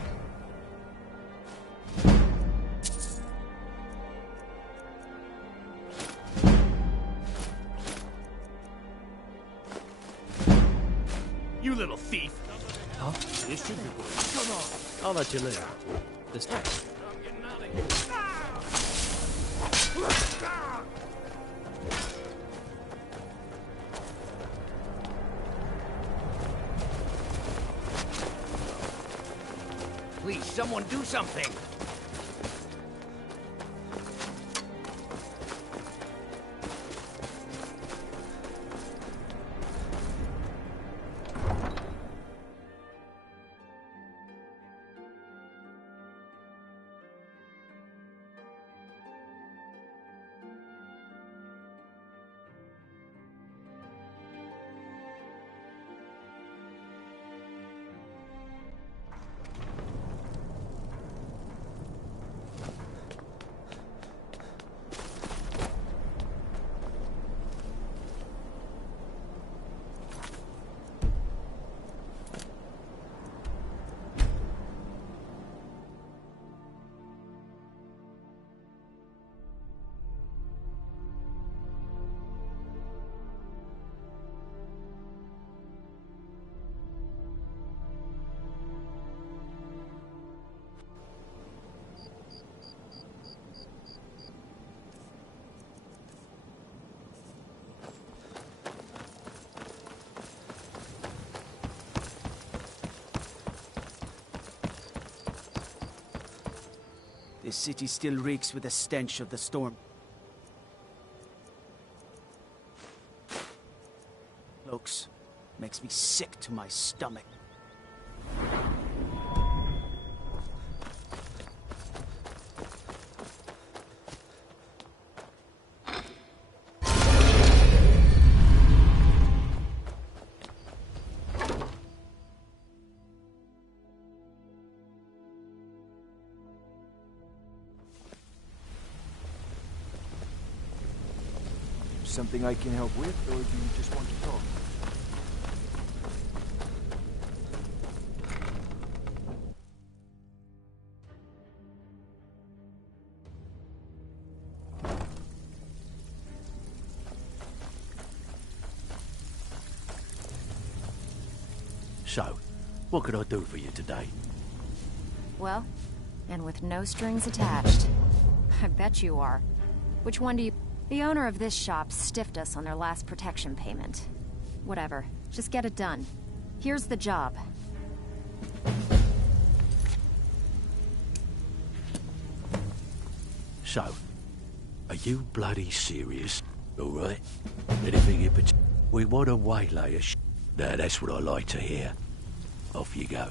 You little thief. Huh? This should be good. Come on. I'll let you live. This time. Please, someone do something! This city still reeks with the stench of the storm. Cloaks makes me sick to my stomach. something I can help with, or do you just want to talk? So, what can I do for you today? Well, and with no strings attached. I bet you are. Which one do you... The owner of this shop stiffed us on their last protection payment. Whatever. Just get it done. Here's the job. So, are you bloody serious? Alright? Anything in particular? We want to waylay a Now that's what I like to hear. Off you go.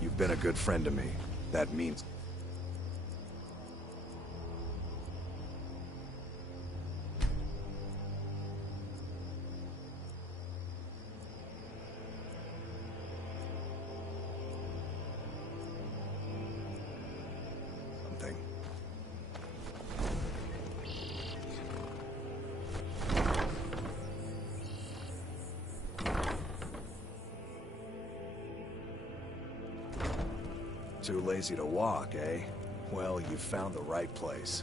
You've been a good friend to me. That means... something. Too lazy to walk, eh? Well, you found the right place.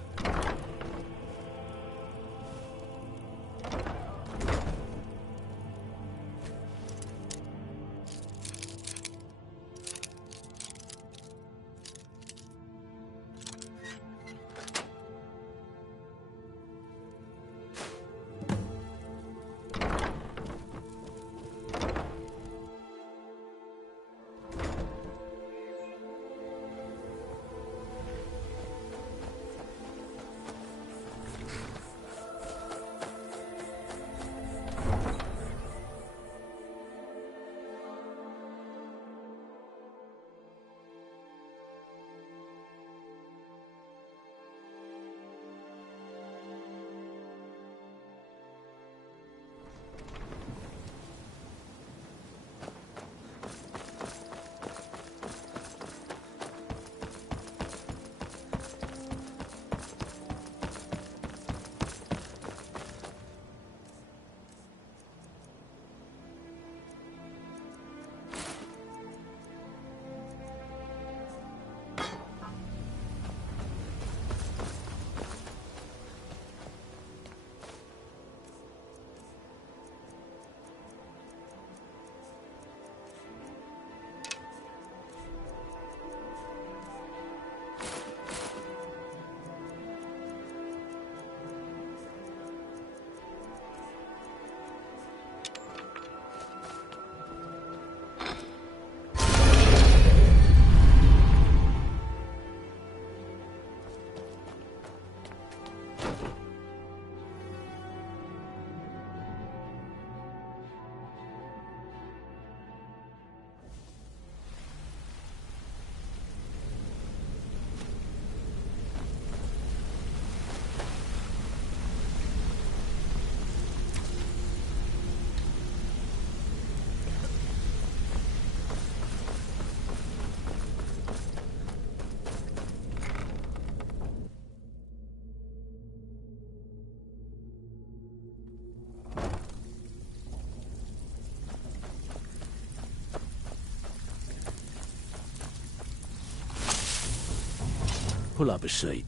Pull up a seat.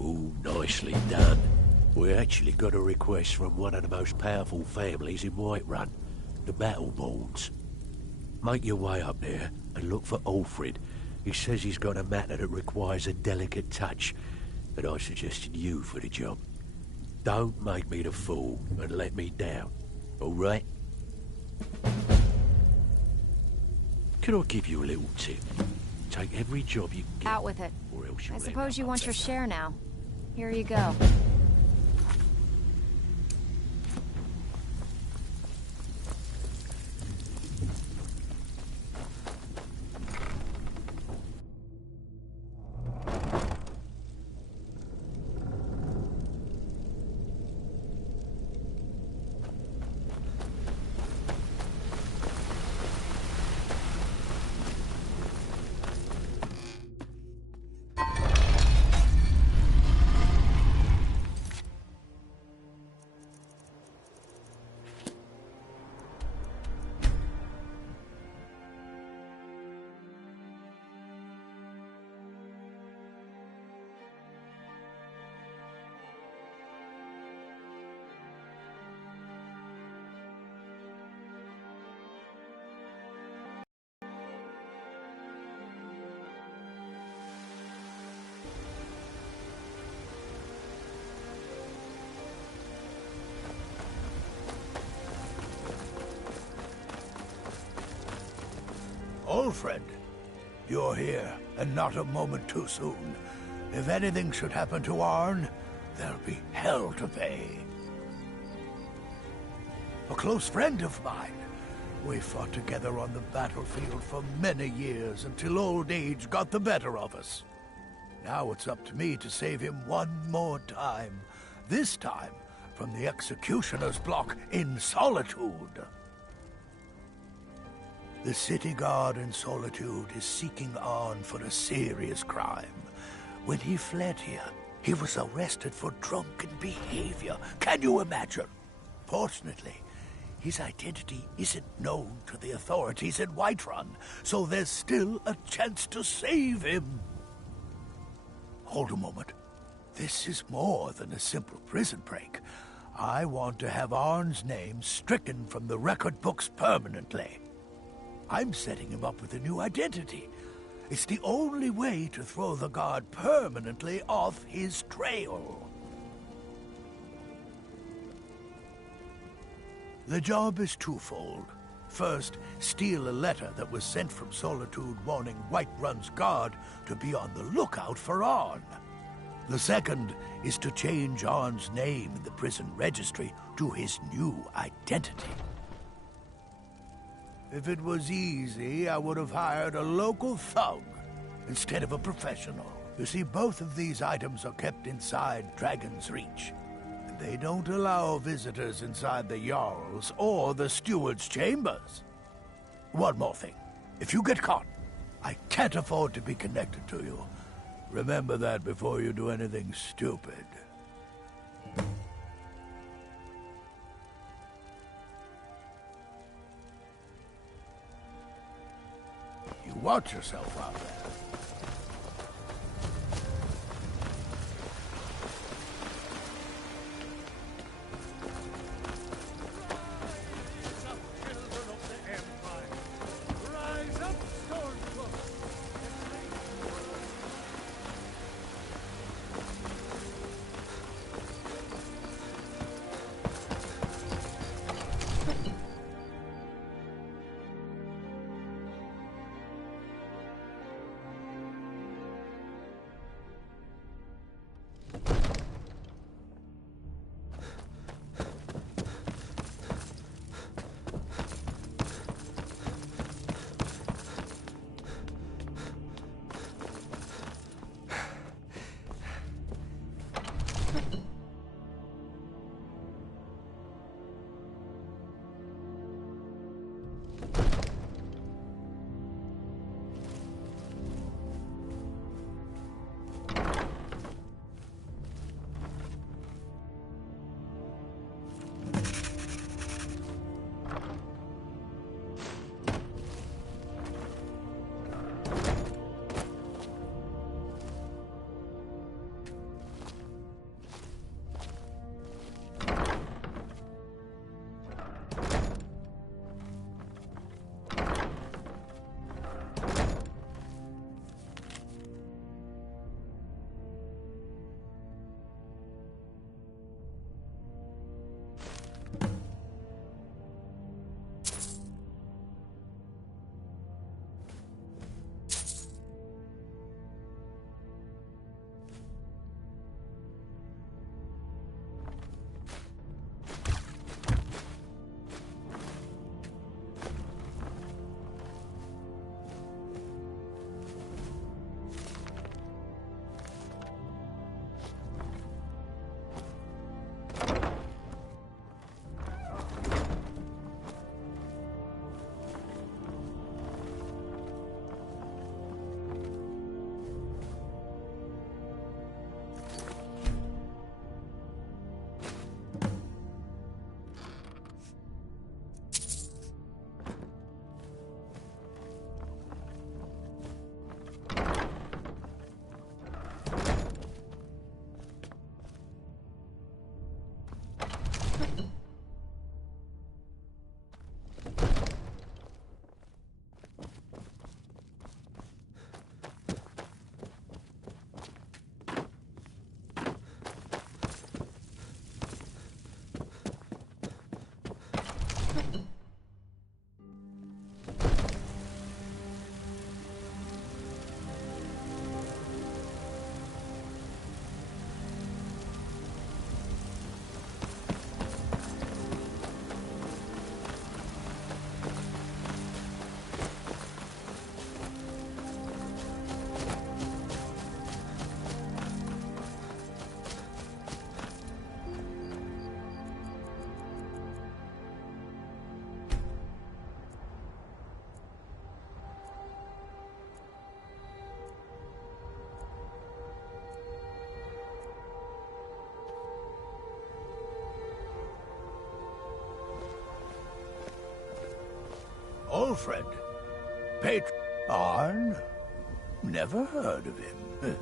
Ooh, nicely done. We actually got a request from one of the most powerful families in Whiterun, the Battleborns. Make your way up there and look for Alfred. He says he's got a matter that requires a delicate touch, and I suggested you for the job. Don't make me the fool and let me down, all right? Can I give you a little tip? Take every job you can get. Out with it. Or else you'll I end suppose up you want upset. your share now. Here you go. Old friend, you're here, and not a moment too soon. If anything should happen to Arn, there'll be hell to pay. A close friend of mine. We fought together on the battlefield for many years until old age got the better of us. Now it's up to me to save him one more time. This time from the executioner's block in Solitude. The city guard in Solitude is seeking Arn for a serious crime. When he fled here, he was arrested for drunken behavior. Can you imagine? Fortunately, his identity isn't known to the authorities in Whiterun, so there's still a chance to save him. Hold a moment. This is more than a simple prison break. I want to have Arn's name stricken from the record books permanently. I'm setting him up with a new identity. It's the only way to throw the guard permanently off his trail. The job is twofold. First, steal a letter that was sent from Solitude warning Whiterun's guard to be on the lookout for Arn. The second is to change Arn's name in the prison registry to his new identity. If it was easy, I would have hired a local thug instead of a professional. You see, both of these items are kept inside Dragon's Reach. And they don't allow visitors inside the Jarl's or the Steward's chambers. One more thing. If you get caught, I can't afford to be connected to you. Remember that before you do anything stupid. You watch yourself out there. Old friend. Arn? Never heard of him.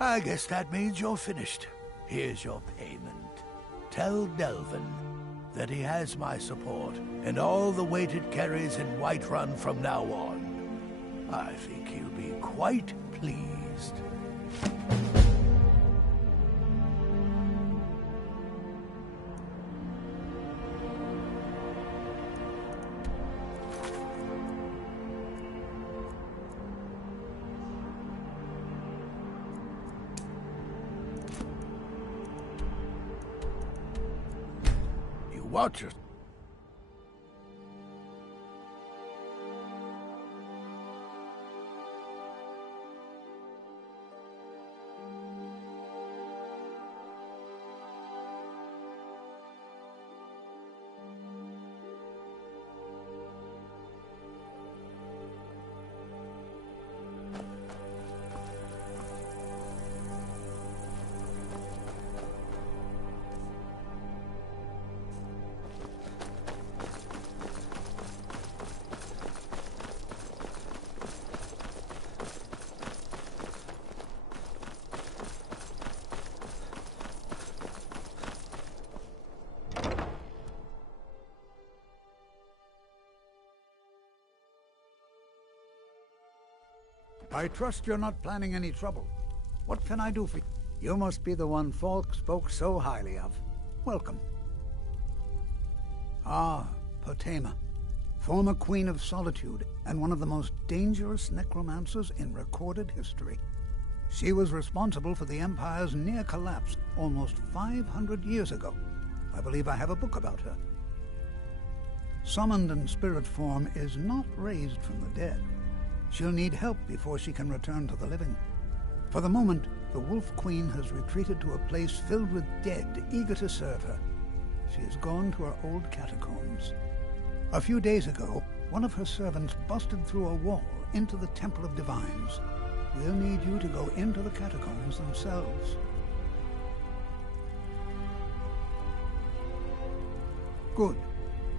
I guess that means you're finished. Here's your payment. Tell Delvin that he has my support and all the weight it carries in Whiterun from now on. I think he'll be quite pleased. Watch it. I trust you're not planning any trouble. What can I do for you? You must be the one Falk spoke so highly of. Welcome. Ah, Potema, former Queen of Solitude and one of the most dangerous necromancers in recorded history. She was responsible for the Empire's near collapse almost 500 years ago. I believe I have a book about her. Summoned in spirit form is not raised from the dead. She'll need help before she can return to the living. For the moment, the Wolf Queen has retreated to a place filled with dead, eager to serve her. She has gone to her old catacombs. A few days ago, one of her servants busted through a wall into the Temple of Divines. We'll need you to go into the catacombs themselves. Good.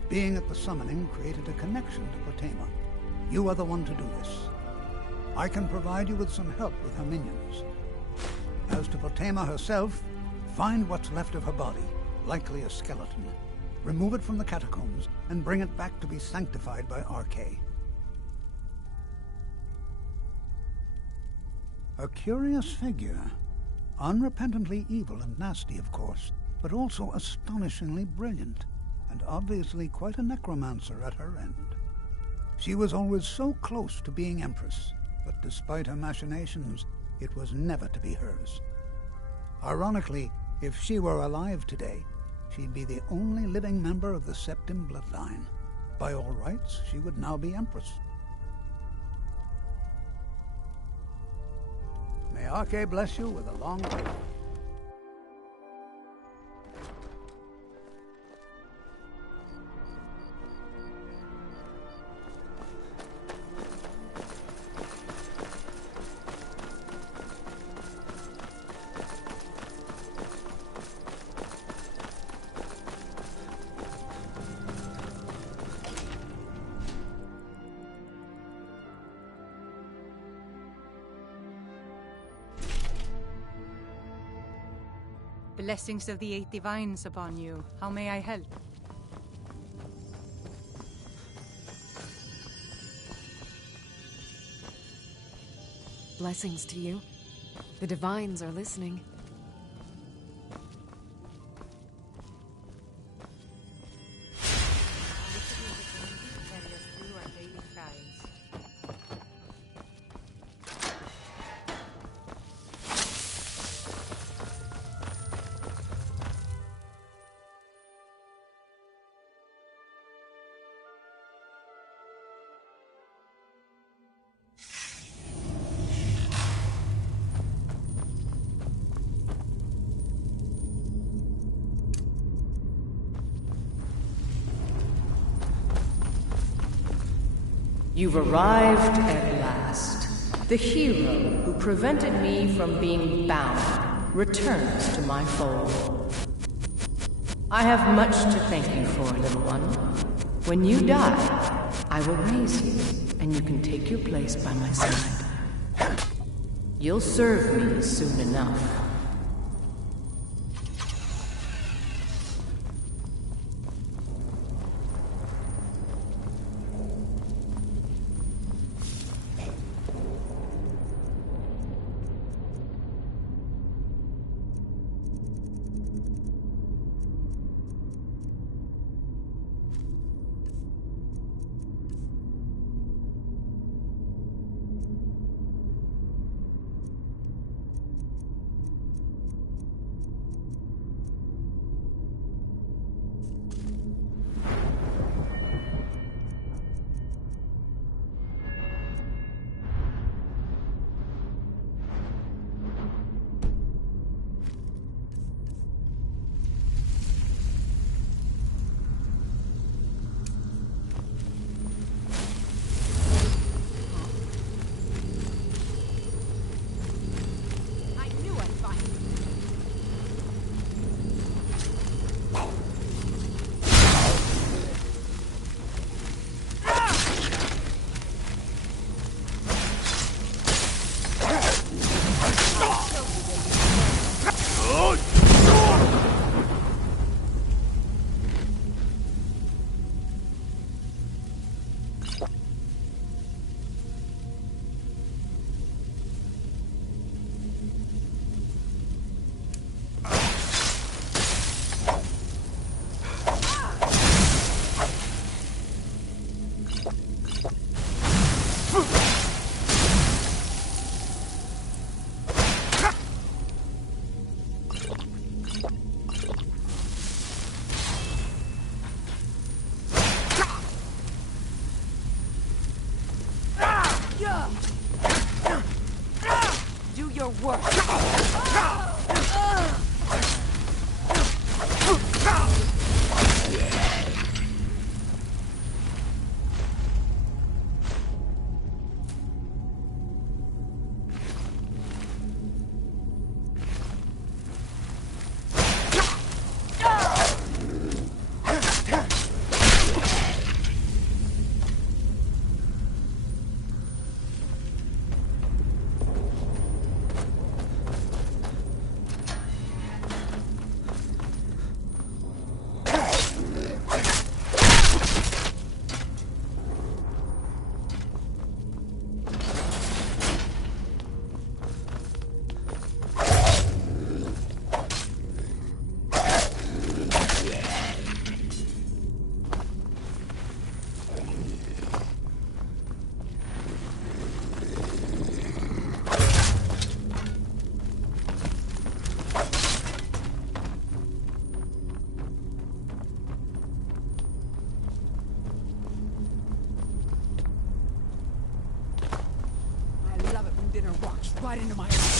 Being at the summoning created a connection to Potema. You are the one to do this. I can provide you with some help with her minions. As to Potema herself, find what's left of her body, likely a skeleton. Remove it from the catacombs and bring it back to be sanctified by Arche. A curious figure. Unrepentantly evil and nasty, of course, but also astonishingly brilliant, and obviously quite a necromancer at her end. She was always so close to being Empress, but despite her machinations, it was never to be hers. Ironically, if she were alive today, she'd be the only living member of the Septim bloodline. By all rights, she would now be Empress. May Arche bless you with a long life. Blessings of the Eight Divines upon you. How may I help? Blessings to you. The Divines are listening. You've arrived at last. The hero who prevented me from being bound returns to my fold. I have much to thank you for, little one. When you die, I will raise you, and you can take your place by my side. You'll serve me soon enough. Do your work. Dinner walks right into my eyes.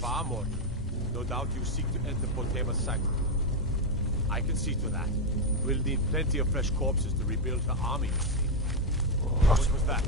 far more. No doubt you seek to enter Potema's sanctuary. I can see to that. We'll need plenty of fresh corpses to rebuild her army, you see. What was that?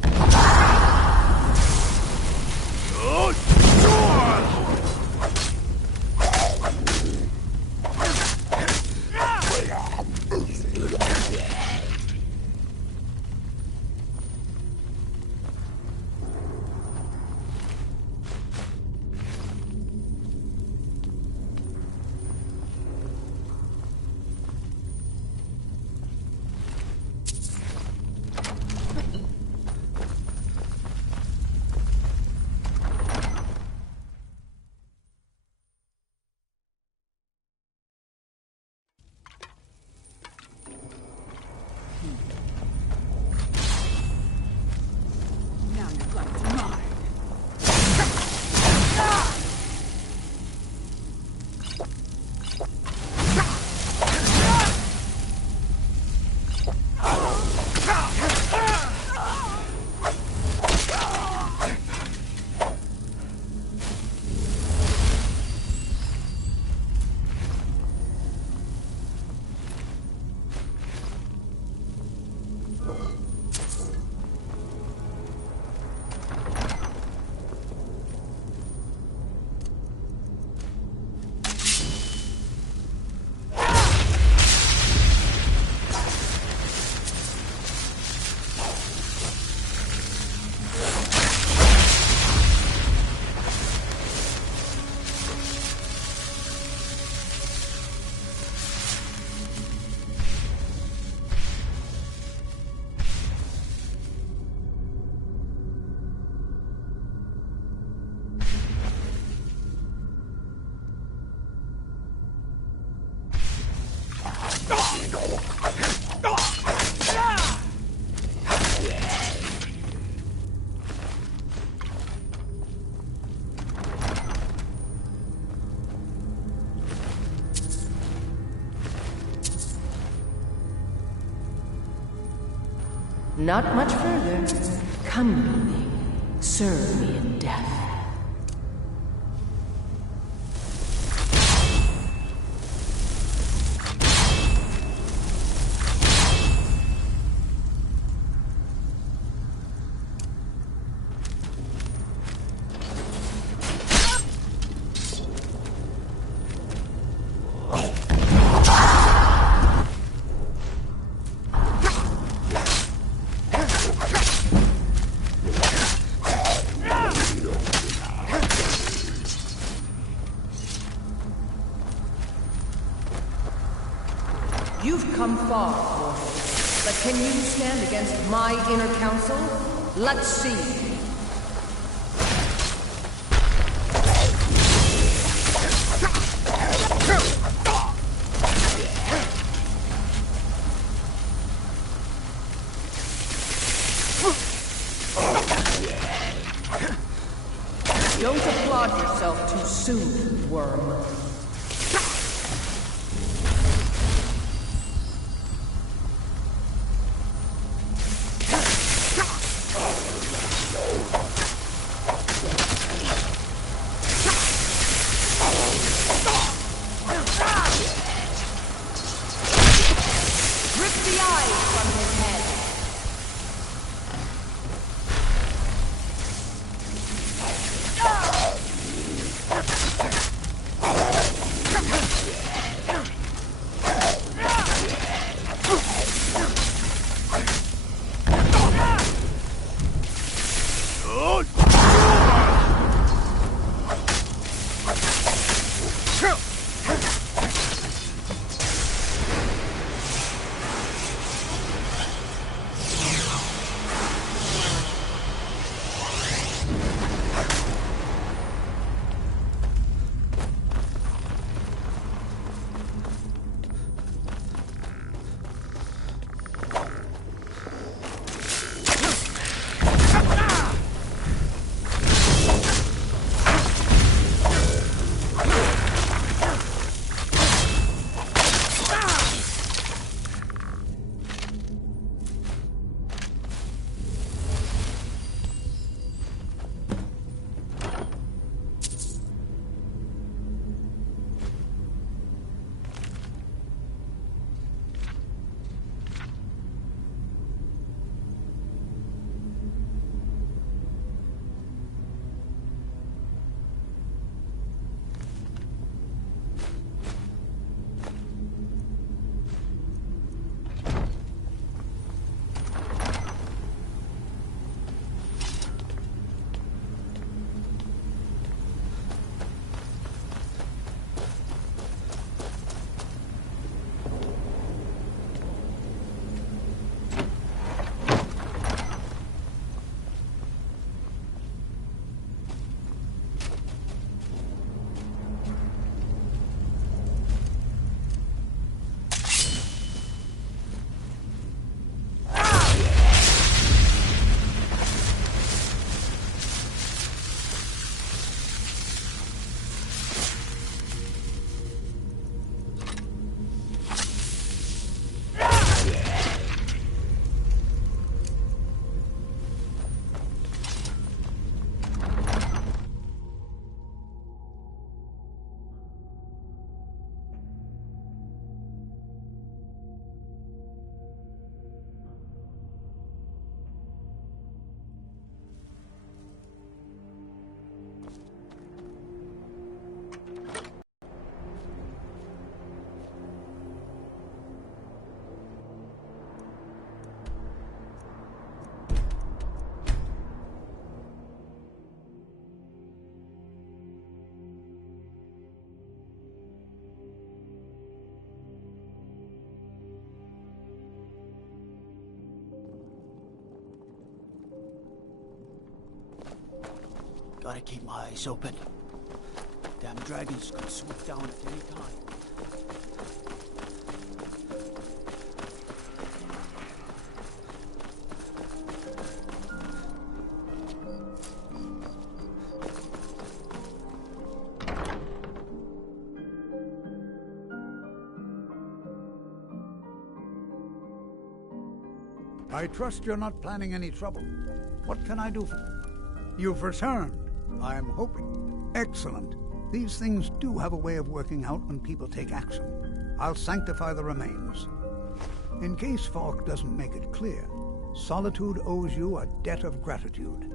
Not much further. Come, evening. Serve me in death. You've come far, mortal. But can you stand against my inner council? Let's see. Don't applaud yourself too soon, worm. Gotta keep my eyes open. Damn dragons could swoop down at any time. I trust you're not planning any trouble. What can I do for you? You've returned, I'm hoping. Excellent. These things do have a way of working out when people take action. I'll sanctify the remains. In case Falk doesn't make it clear, Solitude owes you a debt of gratitude.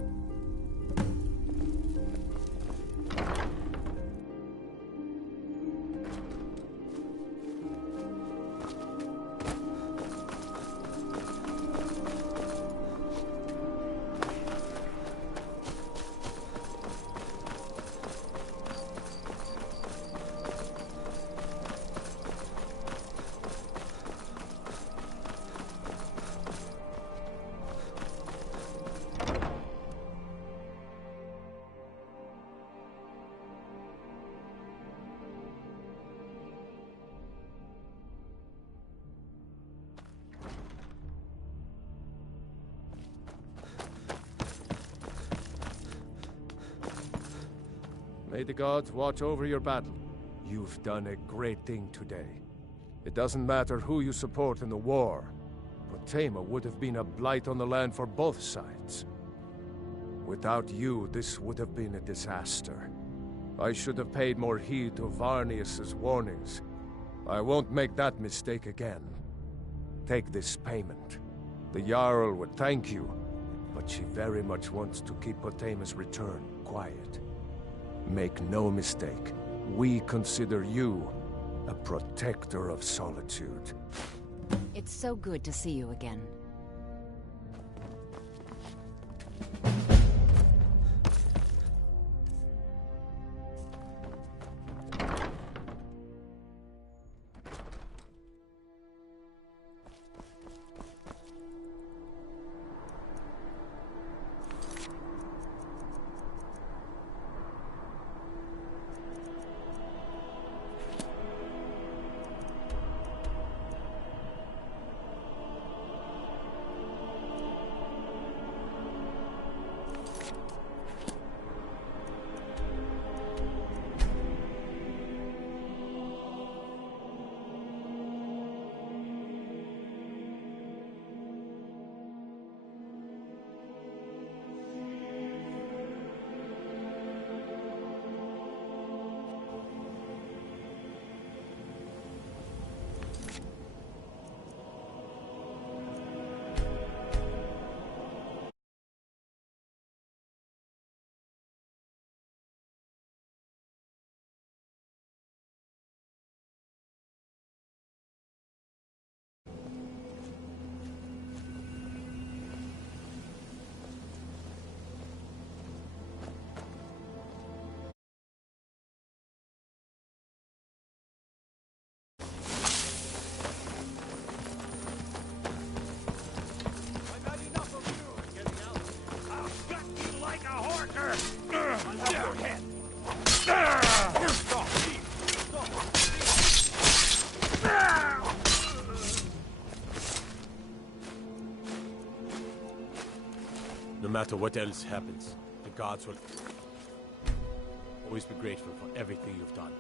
May the gods watch over your battle. You've done a great thing today. It doesn't matter who you support in the war, but Tama would have been a blight on the land for both sides. Without you, this would have been a disaster. I should have paid more heed to Varnius's warnings. I won't make that mistake again. Take this payment. The Jarl would thank you, but she very much wants to keep Potama's return quiet. Make no mistake, we consider you a protector of Solitude. It's so good to see you again. No matter what else happens, the gods will always be grateful for everything you've done.